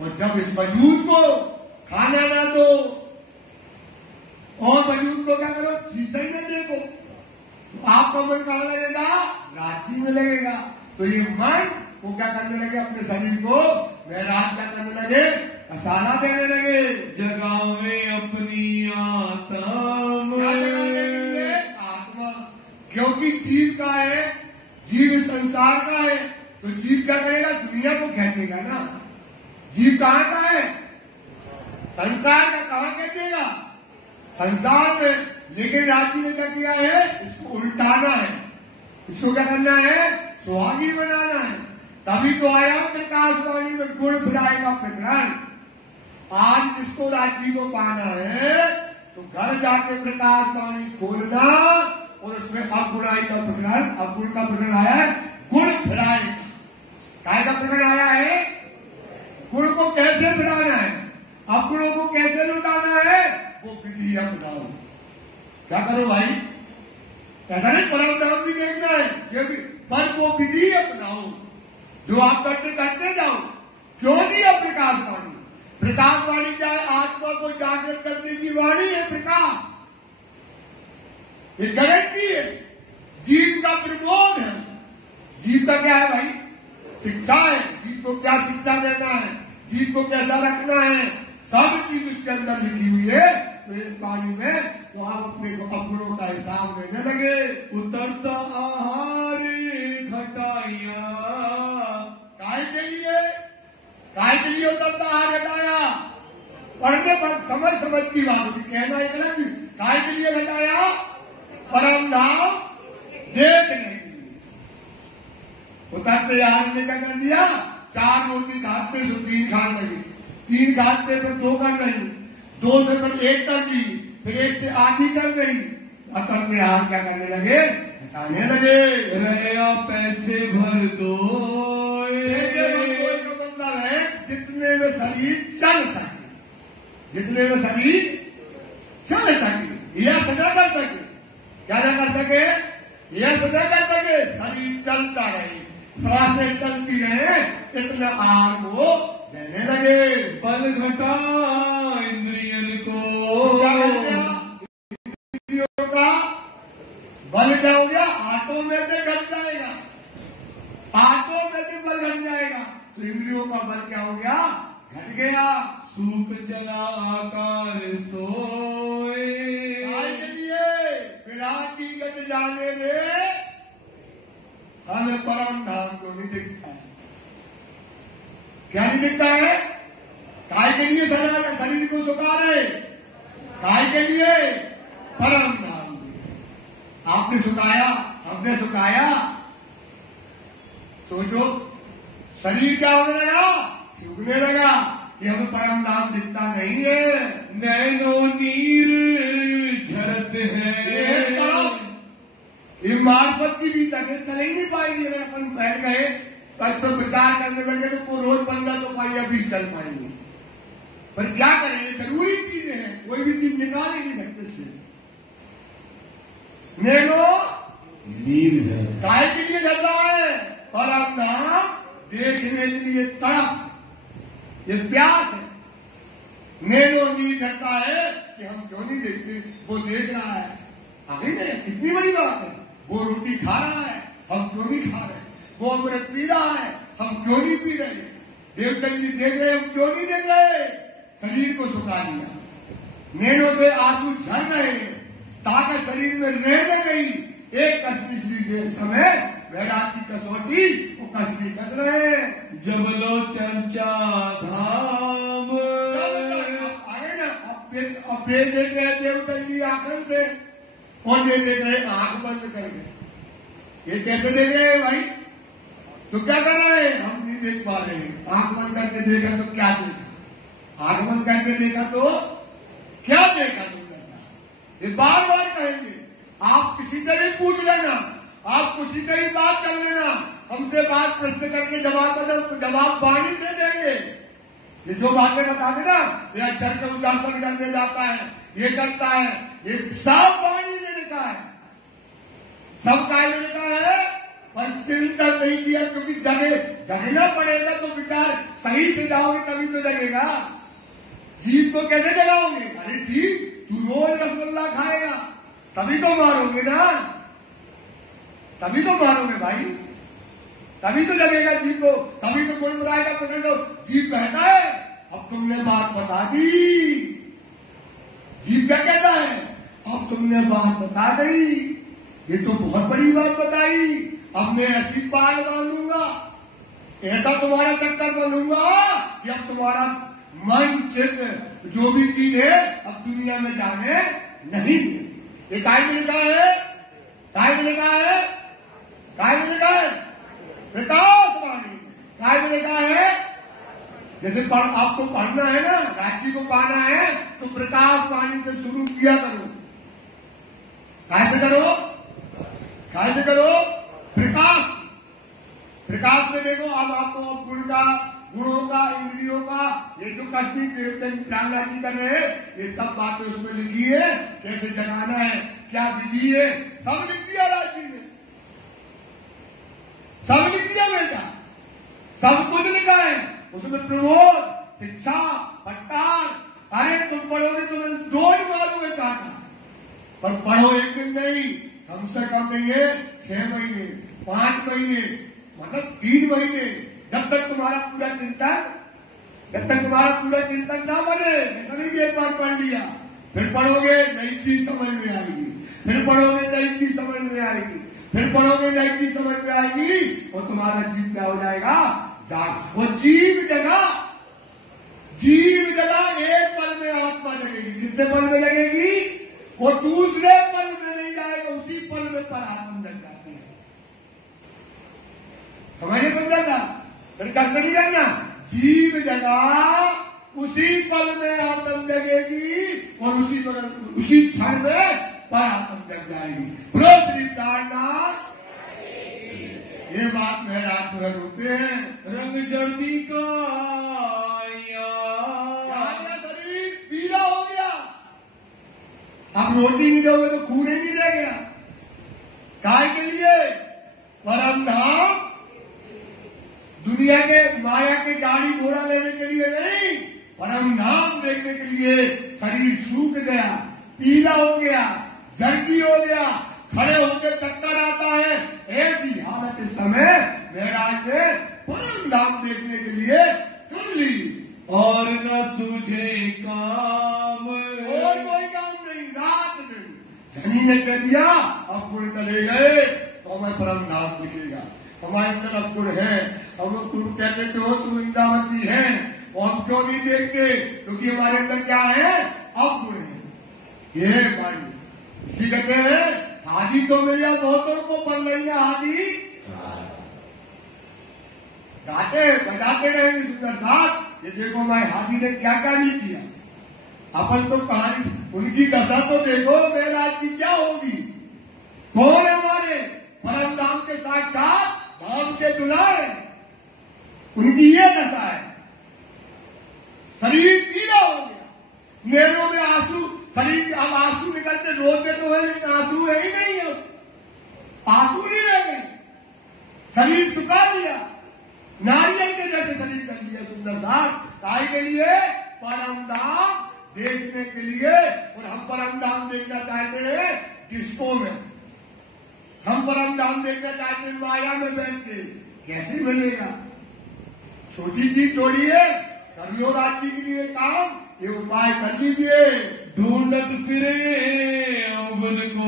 और जब इस वजूद को खाना ना दो और वजूद को क्या करो? शीशे में देखो, तो आपका मन कहाँ लगेगा? राज्य में लगेगा। तो ये मन वो क्या करने लगे? अपने शरीर को वैराग क्या करने लगे? असाना देने लगे। जगावे अपनी आत्मा, क्या जगाने लगे? आत्मा। क्योंकि जीव का है, जीव संसार का है, तो जीव क्या करेगा? दुनिया को खेचेगा ना। जीव कहाँ का है? संसार का। कहाँ खेचेगा? संसार में। लेकिन राज्य ने क्या किया है? इसको उल्टाना है, इसको क्या करना है? सुहागी बनाना है। तभी तो आया प्रकाशवाणी में गुण फिराए का प्रकरण। आज जिसको राज्य को पाना है तो घर जाके प्रकाशवाणी खोलना और उसमें अगुणाई का प्रकरण, अवगुण का प्रकरण आया है, गुण फिराए का। काय का प्रकरण आया है? गुण को कैसे फिराना है, अवगुणों को कैसे लुटाना है, वो विधि अपनाओ। क्या करो भाई? ऐसा नहीं परम धाम भी देखना है, ये भी, पर वो विधि अपनाओ जो आप करते करते जाओ। क्यों नहीं? अब प्रकाशवाणी, प्रकाशवाणी क्या है? आत्मा को जागृत करने की वाणी है प्रकाश। ये गारंटी है। जीव का प्रबोध है। जीव का क्या है भाई? शिक्षा है। जीव को क्या शिक्षा देना है, जीव को कैसा रखना है, सब चीज उसके अंदर लिखी हुई है। तो इस पानी में वो आप अपने अवगुणों का हिसाब लेने लगे। उतरता आहार घटाइया, काय के लिए उतरता आहार घटाया? पढ़ने पर समझ की बात होती, कहना एक अलग। काय के लिए घटाया? परम धाम देखने के लिए। उतरते आहार ने क्या कर दिया? 4 रोटी खाते तो 3 खाने लगे, 3 खाते पर 2 कर रही, 2 से पर 1 कर दी, फिर 1 से आधी कर गई। उतरते आहार क्या करने लगे? घटाने लगे। रया पैसे भर दो, जितने में शरीर चल सके, जितने में शरीर चल सके, यह सजा कर सके। क्या कर सके? यह सजा कर सके, शरीर चलता रहे, सांसें चलती रहे, इतना आहार वो देने लगे। बल घटा इंद्रियन को, क्या हो गया? इंद्रियों का बल क्या हो गया? ऑटोमेटिक घट जाएगा, ऑटोमेटिक बल घट जाएगा। तो इंद्रियों का बल क्या हो गया? घट गया। सूख चला आकार सोए, काय के लिए? विराट की गति जाने दे, हमें परम धाम को नहीं दिखता है। क्या नहीं दिखता है? काय के लिए शरीर को सुखा रहे, काय के लिए? परम धाम को। आपने सुखाया, हमने सुखाया। सोचो, शरीर क्या होने लगा? सूखने लगा कि हमें परम धाम दिखता नहीं है। नैनो नीर झरत है, ये मार्फत की भी तक चल ही नहीं पाएगी। अगर अपन बैठ गए तब तो विचार करने लगे तो रोज 15 तो पाइया 20 चल पाएंगे। पर क्या करें, ये जरूरी चीजें हैं, कोई भी चीज निकाल ही नहीं सकते इससे। नैनो नीर झरत काय के लिए झर रहा है? परम धाम देखने के लिए तड़प, ये प्यास है। नैनो नीर झरता है कि हम क्यों नहीं देखते, वो देख रहा है। आगे नहीं, कितनी बड़ी बात है। वो रोटी खा रहा है, हम क्यों नहीं खा रहे? वो अमृत पी रहा है, हम क्यों नहीं पी रहे? देवतन जी देख रहे, हम क्यों नहीं देख रहे? शरीर को सुखा लिया, नैनो से आंसू झर रहे, ताकत शरीर में रह न गई। एक कसरी समय वैराग की कसौटी वो कसरी कस रहे। जब लो चर्चा धाम, आगे ना, अब देख रहे देवतन जी आंखन से, और ये देख रहे आंख बंद करके। ये कैसे देख रहे हैं भाई? तो क्या कर रहे हैं? हम नहीं देख पा रहे हैं। आंख बंद करके देखा तो क्या देखा? आंख बंद करके देखा तो क्या देखा? तुमने ये बार बार कहेंगे। आप किसी से भी पूछ लेना, आप किसी से ही बात कर लेना, हमसे बात प्रश्न करके जवाब वाणी से देंगे। ये जो बातें बताते ना, ये अक्षर के उदाहरण करने जाता है, ये करता है, ये सब वाणी ने लिखा है, सब काय में लिखा है, पर चिंतन नहीं किया। क्योंकि जगना पड़ेगा तो विचार सही से जाओगे तभी तो जगेगा। जीव को कैसे जगाओगे? अरे जीव, तू रोज रसगुल्ला खाएगा तभी तो मारोगे ना, तभी तो मारोगे भाई, तभी तो लगेगा जीव को, तभी तो कोई बुलाएगा। तो जीव कहता है अब तुमने बात बता दी। जीव क्या कहता है? अब तुमने बात बता दी, ये तो बहुत बड़ी बात बताई, अब मैं ऐसी पाल बांधूंगा, ऐसा तुम्हारा चक्कर बनूंगा कि अब तुम्हारा मन चित्त जो भी चीज है अब दुनिया में जाने नहीं। ये काय में लिखा है? काय में लिखा है? काय में लिखा है? प्रकाशवाणी। काय में लिखा है? जैसे आपको पढ़ना है ना, राज्य को पाना है तो प्रकाशवाणी से शुरू किया करो। काय से करो? काय से करो? प्रकाश। प्रकाश में देखो, अब आपको गुणों का, इंद्रियों का, ये जो कश्मीर प्रहलाद जी कर रहे हैं, ये सब बातें उसमें लिखी है। कैसे जगाना है, क्या विधि है, सब लिख दिया राज जी ने, सब लिख दिया बेटा, सब कुछ लिखा है उसमें। प्रबोध, शिक्षा, पट्टार, अरे तुम पढ़ोगे तुम्हें 2 दिन मालूम है काटा, पर पढ़ो एक दिन नहीं, कम से कम नहीं है 6 महीने, 5 महीने, मतलब 3 महीने, जब तक तुम्हारा पूरा चिंतन ना बने। ऐसा नहीं एक बार पढ़ लिया, फिर पढ़ोगे नई चीज समझ में आएगी, फिर पढ़ोगे नई चीज समझ में आएगी, फिर पढ़ोगे नई चीज समझ में आएगी, और तुम्हारा जीव क्या हो जाएगा? जाग। वो जीव जगा एक पल में आत्मा लगेगी। कितने पल में लगेगी? वो दूसरे पल में नहीं जाएगा, उसी पल में परात्म लग जाती है। समझे? समझा था? फिर कष्ट नहीं करना। जीव जगा, उसी पल में आत्म जगेगी, और उसी क्षण में परात्म जग जाएगी। श्री प्राणनाथ, ये बात महराज सुहर होते हैं। रंग जर्दी का शरीर पीला हो गया, अब रोटी नहीं दोगे तो खून ही नहीं रह गया। काय के लिए? परम धाम, दुनिया के माया के गाड़ी घोड़ा लेने के लिए नहीं, परम धाम देखने के लिए। शरीर सूख गया, पीला हो गया, जर्दी हो गया, खड़े होकर चक्कर आता है, ऐसी हालत इस समय महराज ने परम धाम देखने के लिए कर ली। और न सूझे काम, और कोई काम नहीं, रात दिन धनी ने कह दिया अब गुण चले गए, हमें परम धाम दिखेगा। हमारे अंदर अवगुण है, हम तुम कहते तो हो तुम इंद्रावती है, और हम क्यों नहीं देखते? क्योंकि हमारे अंदर क्या है? अवगुण है। ये वाणी इसलिए कहते हैं हादी तो मिला बहुतों को पर नहीं है हादी गाते बजाते रहेंगे सुंदर साथ। ये देखो मैं हादी ने क्या क्या नहीं किया। अपन तो कहानी उनकी दशा तो देखो मेरा की क्या होगी। कौन है हमारे परम धाम के साक्षात धाम के दुलारे, उनकी ये दशा है। शरीर पीला हो गया, नैनों में आंसू, शरीर अब आंसू निकलते रोते तो है लेकिन आंसू है ही नहीं है, आंसू नहीं रह गए, शरीर सुखा दिया, नारियल के जैसे शरीर कर लिया सुंदर साथ। काय के लिए? परम धाम देखने के लिए। और हम परम धाम देखना चाहते हैं डिस्को में, हम परम धाम देखना चाहते हैं माया में बैठ के। कैसे मिलेगा? छोटी चीज थोड़ी है, कर लो राज्य के लिए काम, ये उपाय कर लीजिए। ढूंढत फिरे अवगुण को,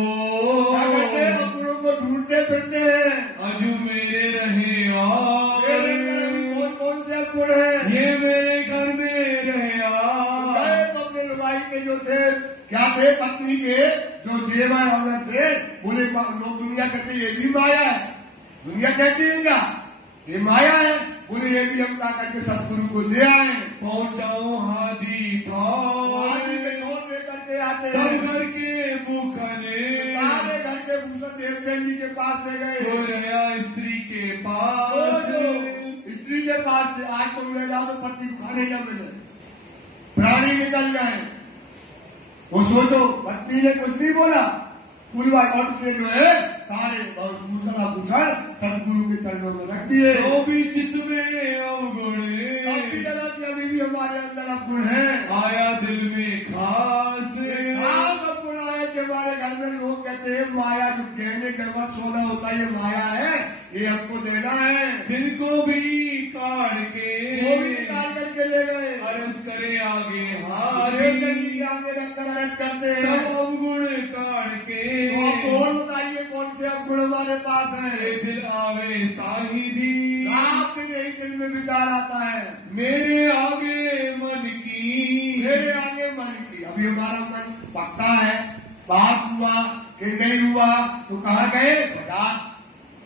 क्या कहते हैं? अवगुणों को ढूंढते फिरते हैं। अजू मेरे रहे और कौन कौन से अवगुण है? ये मेरे घर में रहे और तो अपने लुगाई के जो थे, क्या थे? पत्नी के जो जेवर ऑर्डर थे, बोले लोग दुनिया कहते ये भी माया है, दुनिया कहती है क्या ये माया है। बोले ये भी हम क्या करके सतगुरु को ले आए, पहुंचाऊं हादी आदि में कौन लेकर के आते हैं? सब घर के भूखने, सारे घर के भूषण देवदेव जी के पास ले गए। कोई रहा स्त्री के तो पास, जो स्त्री के पास आज तुम ले जाओ तो पति को खाने क्या मिले, प्राणी निकल जाए। वो सोचो पत्नी ने कुछ नहीं बोला, पुलवा के जो है सारे भूषण आभूषण सदगुरु के चरणों में रख दिए। तो भी चित्त में अवगुण, काफी तरह की अभी भी हमारे अंदर अवगुण है। आया दिल में खास अवगुण आए के हमारे घर में लोग कहते हैं माया, जो गहने गरबा सोना होता है ये माया है, ये हमको देना है। दिल को भी काट के वो भी निकाल करके ले गए। अर्ज करे आगे आगे हारी, आगे रखकर अर्ज करते हैं। तब अवगुण काट के तो आप और बताइए कौन से अवगुण हमारे पास है? ये दिल आवे साहिदी, रात दिन यही दिल में विचार आता है, मेरे आगे मन की, मेरे आगे मन की। अभी हमारा मन पक्का है, बात हुआ कि नहीं हुआ तो कहाँ गए? बाजार।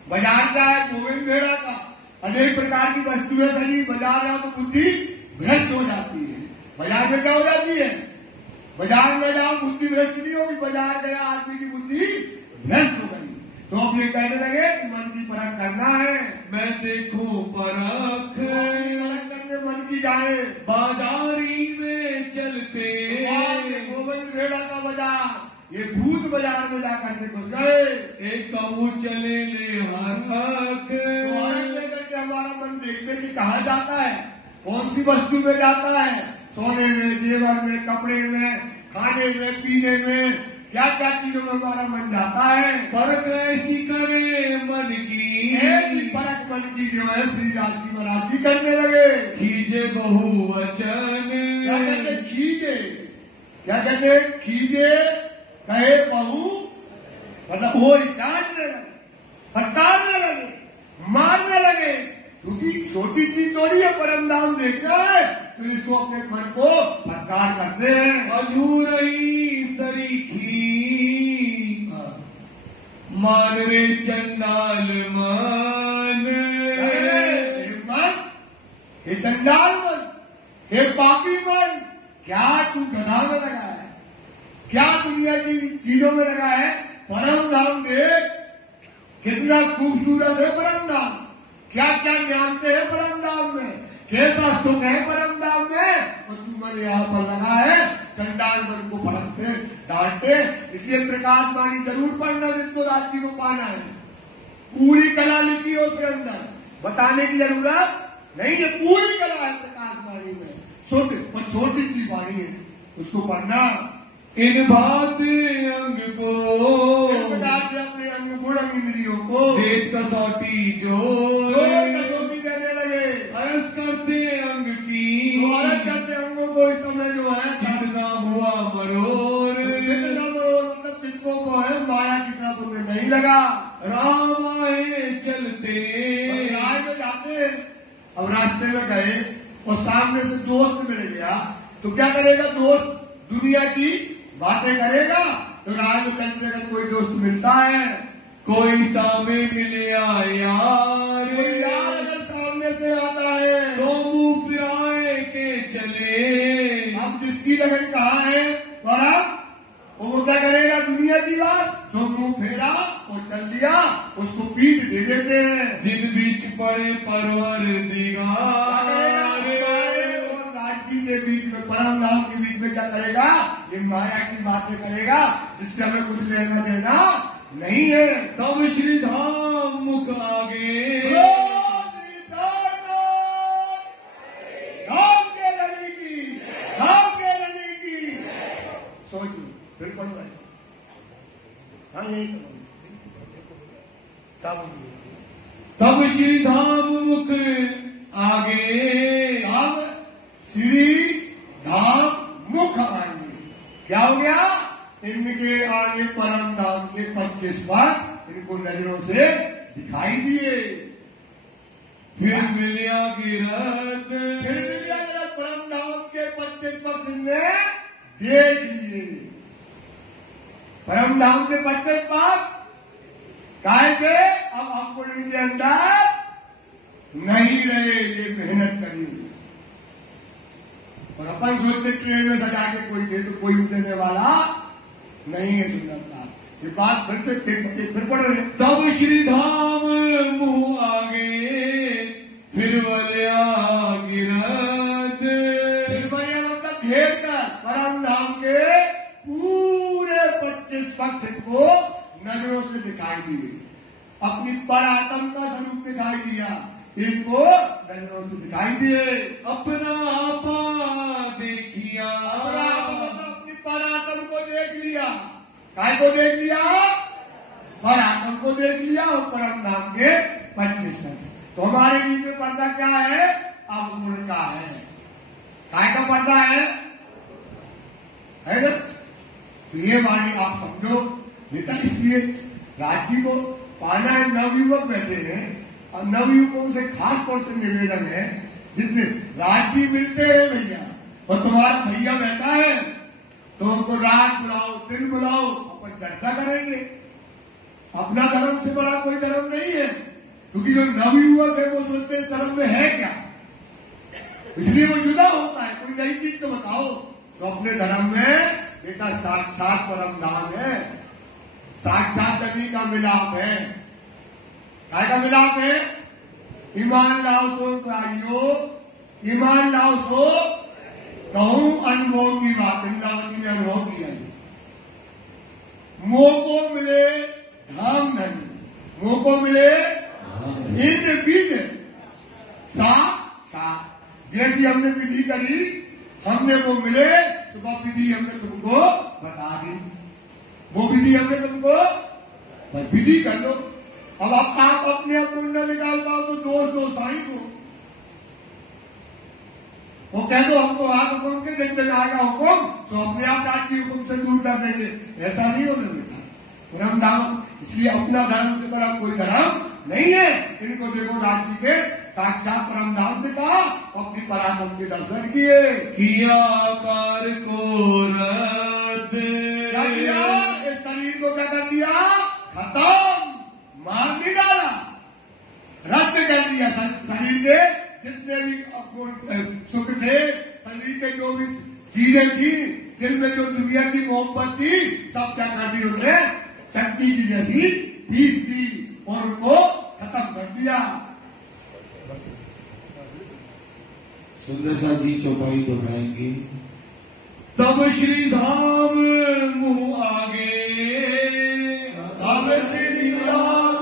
बाजार क्या है? गोविंद मेरा का अनेक प्रकार की वस्तुएं सजी, बाजार जाओ तो बुद्धि भ्रष्ट हो जाती है। बाजार में क्या हो जाती है? बाजार में जाओ बुद्धि भ्रष्ट नहीं होगी, बाजार गया आदमी की बुद्धि भ्रष्ट हो गई। तो अब ये कहने लगे कि मन की परख करना है। मैं देखूं परख परख करने मन की जाए। बाजारी में चलते, गोविंद भेड़ा का बाजार, ये भूत बाजार में जाकर के घुस गए। एक कहूँ चले ले हरख, तो हरख लेकर के हमारा मन देखते कि कहाँ जाता है, कौन सी वस्तु में जाता है, सोने में, जेवर में, कपड़े में, खाने में, पीने में, क्या क्या चीजों में हमारा मन जाता है। परख ऐसी करे मन की, ऐसी परख मन की जो है श्री राज जी महाराज जी करने लगे। खीजे बहुवचन, क्या कहते? खीजे। क्या कहते? खीजे कहे बहु, मतलब वो काटने लगे, फटकारने लगे, मारने लगे। क्योंकि छोटी चीज थोड़ी है परम धाम देखना है, तो इसको अपने मन को फटकार करते हैं। अधूरही सरीखी, मान रे चंडाल मन, मन हे चंडाल मन, हे पापी मन, क्या तू गधा में लगा है, क्या दुनिया की चीजों में लगा है? परम धाम देख, कितना खूबसूरत है परम धाम, क्या क्या जानते हैं परम धाम में, कैसा सुख है परम धाम में, और तू मन यहाँ पर लगा है चंडाल मन को भड़कते डांटते। इसलिए प्रकाश वाणी जरूर पढ़ना जिसको रात्रि को पाना है। पूरी कला लिखी है उसके अंदर, बताने की जरूरत नहीं है, पूरी कला है प्रकाश वाणी में। शुद्ध और छोटी सी वाणी है, उसको पढ़ना। इन बात अंग को, इस प्रकार से अपने अंग गुण इंद्रियों को वेद कसौटी जो कसौटी देने लगे। अरस करते अंग की, भारत करते अंगों को इस समय जो है जितना हुआ मरोर, जितना मतलब जिनको को है माया की तरफ उन्हें नहीं लगा। राम में। अब रास्ते में गए और सामने से दोस्त मिल गया तो क्या करेगा दोस्त? दुनिया की बातें करेगा। तो राह में चलते अगर कोई दोस्त मिलता है, कोई सामने मिले यार, कोई यार अगर सामने से आता है तो मुंह फिराए के चले। अब जिसकी लगन कहाँ है और वो क्या करेगा? दुनिया की बात जो मुंह फेरा और चल दिया उसको पीठ दे देते हैं। जिन बीच पड़े परवरदिगार, और राज्य के बीच में, परम नाम के बीच में क्या करेगा? ये माया की बातें करेगा जिससे हमें कुछ लेना देना नहीं है। तब श्री धाम मुख आगे, धाम के रवि की, धाम के रवि की। सोचो फिर पढ़ रहे। हाँ यही तब श्री धाम मुख आगे, धाम श्री धाम मुख आगे। क्या हो गया? इनके आगे परम धाम के 25 पद इनको नजरों से दिखाई दिए। फिर मिलिया गिरत, परम धाम के 25 पद इनने देख लिए। परम धाम के 25 पद कैसे? अब हमको इनके अंदर नहीं रहे, ये मेहनत करेंगे। और अपन सोचते ट्रेन में सजा के कोई दे तो कोई देने वाला नहीं है। सुंदरता ये बात फिर से फिर पढ़ रहे। तब श्री धाम मुंह आगे, फिर वल्या गिरत, फिर वल्या मतलब घेर कर परम धाम के पूरे 25 पक्ष को नजरों से दिखाई दिए। अपनी परात्म का स्वरूप दिखाई दिया, इनको नजरों से दिखाई दिए। अपना आपा देखिया, अपनी परात्म को देख लिया। काय को देख लिया? परात्म को देख लिया और परम धाम के 25 पक्ष। तो हमारे बीच में पर्दा क्या है? अवगुण का है। काय का पर्दा है ना? तो ये वाणी आप समझो बेटा। इसलिए राज्य को पाना है। नवयुवक बैठे हैं और नवयुवकों से खास तौर से निवेदन है, जितने राज्य मिलते हैं भैया और तुम्हारा भैया बैठा है तो उनको रात बुलाओ, दिन बुलाओ, अपन चर्चा करेंगे। अपना धर्म से बड़ा कोई धर्म नहीं है, क्योंकि जो नवयुवक है वो सोचते हैं धर्म में है क्या, इसलिए वो जुदा होता है। कोई नई चीज तो बताओ। तो अपने धर्म में बेटा साक्षात परम धाम है, साक्षात नदी का मिलाप है। काय का मिलाप है? ईमान लाओ सो कारियो, ईमान लाओ सो कहूं अनुभव की बात। वृंदावती ने अनुभव किया। मोह को मिले धाम नहीं, मोह को मिले इन बीज साथ। जैसी हमने विधि करी, हमने वो मिले तो वो विधि हमने तुमको बता दी। वो विधि हमने तुमको विधि कर लो। अब आप अपने पुण्य निकाल पाओ तो दोष साई को वो कह दो हमको हाथ हुक्म के दिन में आएगा हुक्म तो अपने आप राज की हुक्म से दूर कर देंगे। ऐसा नहीं होने बेटा। परम धाम इसलिए अपना धर्म से बड़ा कोई धर्म नहीं है। इनको देखो राज्य के साक्षात परम धाम से कहा, अपनी पराक्रम के दर्शन किए। किया आकार को रद्द, क्या किया? इस शरीर को क्या कर दिया? खत्म, मार नहीं डाला, रद्द कर दिया। शरीर के जितने भी सुख थे, शरीर के जो भी चीजें थी, दिल में जो दुनिया की मोहब्बत थी, सब क्या कर दी उन्होंने? चटनी की जैसी पीस दी और उनको खत्म कर दिया। सुंदर सा जी चौपाई दोहराएंगे। तब श्री धाम मुंह आगे, तब श्री धाम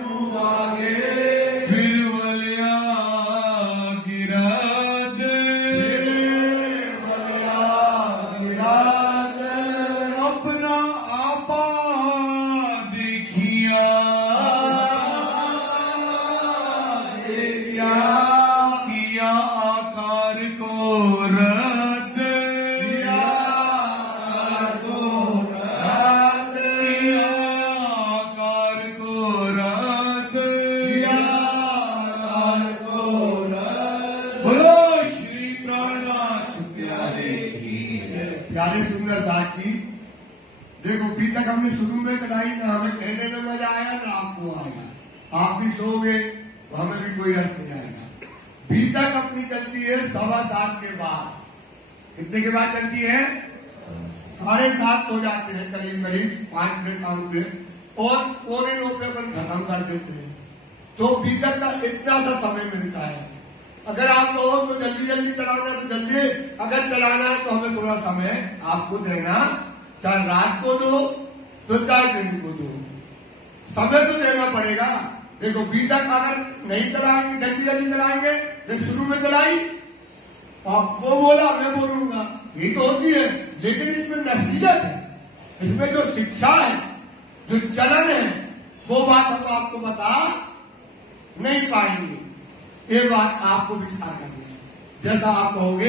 मुंह आगे, फिर वल्या गिरद, अपना आपा देखिया, किया आकार को रद्द, किया आकार को रद्द, प्रसाद जी, देखो बीतक हमने शुरू में चलाई ना, हमें कहने में मजा आया ना आपको आएगा। आप भी सोओगे तो हमें भी कोई रस नहीं आएगा। बीतक अपनी चलती है 7:15 के बाद। कितने के बाद चलती है? 7:30 हो जाते हैं करीब करीब, 5 मिनट काउंट पे, और 9:15 पे अपन खत्म कर देते हैं। तो बीतक का इतना सा समय मिलता है। अगर आप कहो तो जल्दी जल्दी चलाना तो जल्दी, अगर चलाना है तो हमें थोड़ा समय आपको देना, चाहे रात को दो तो चाहे दिन को दो, समय तो देना पड़ेगा। देखो बीतक अगर नहीं चलाएंगे, जल्दी जल्दी चलाएंगे, जैसे शुरू में चलाई, आप वो बोला मैं बोलूंगा, यही तो होती है। लेकिन इसमें नसीहत है, इसमें जो शिक्षा है, जो चलन है, वो बात हम आपको बता नहीं पाएंगे। ये बात आपको विचार करनी है, जैसा आप कहोगे।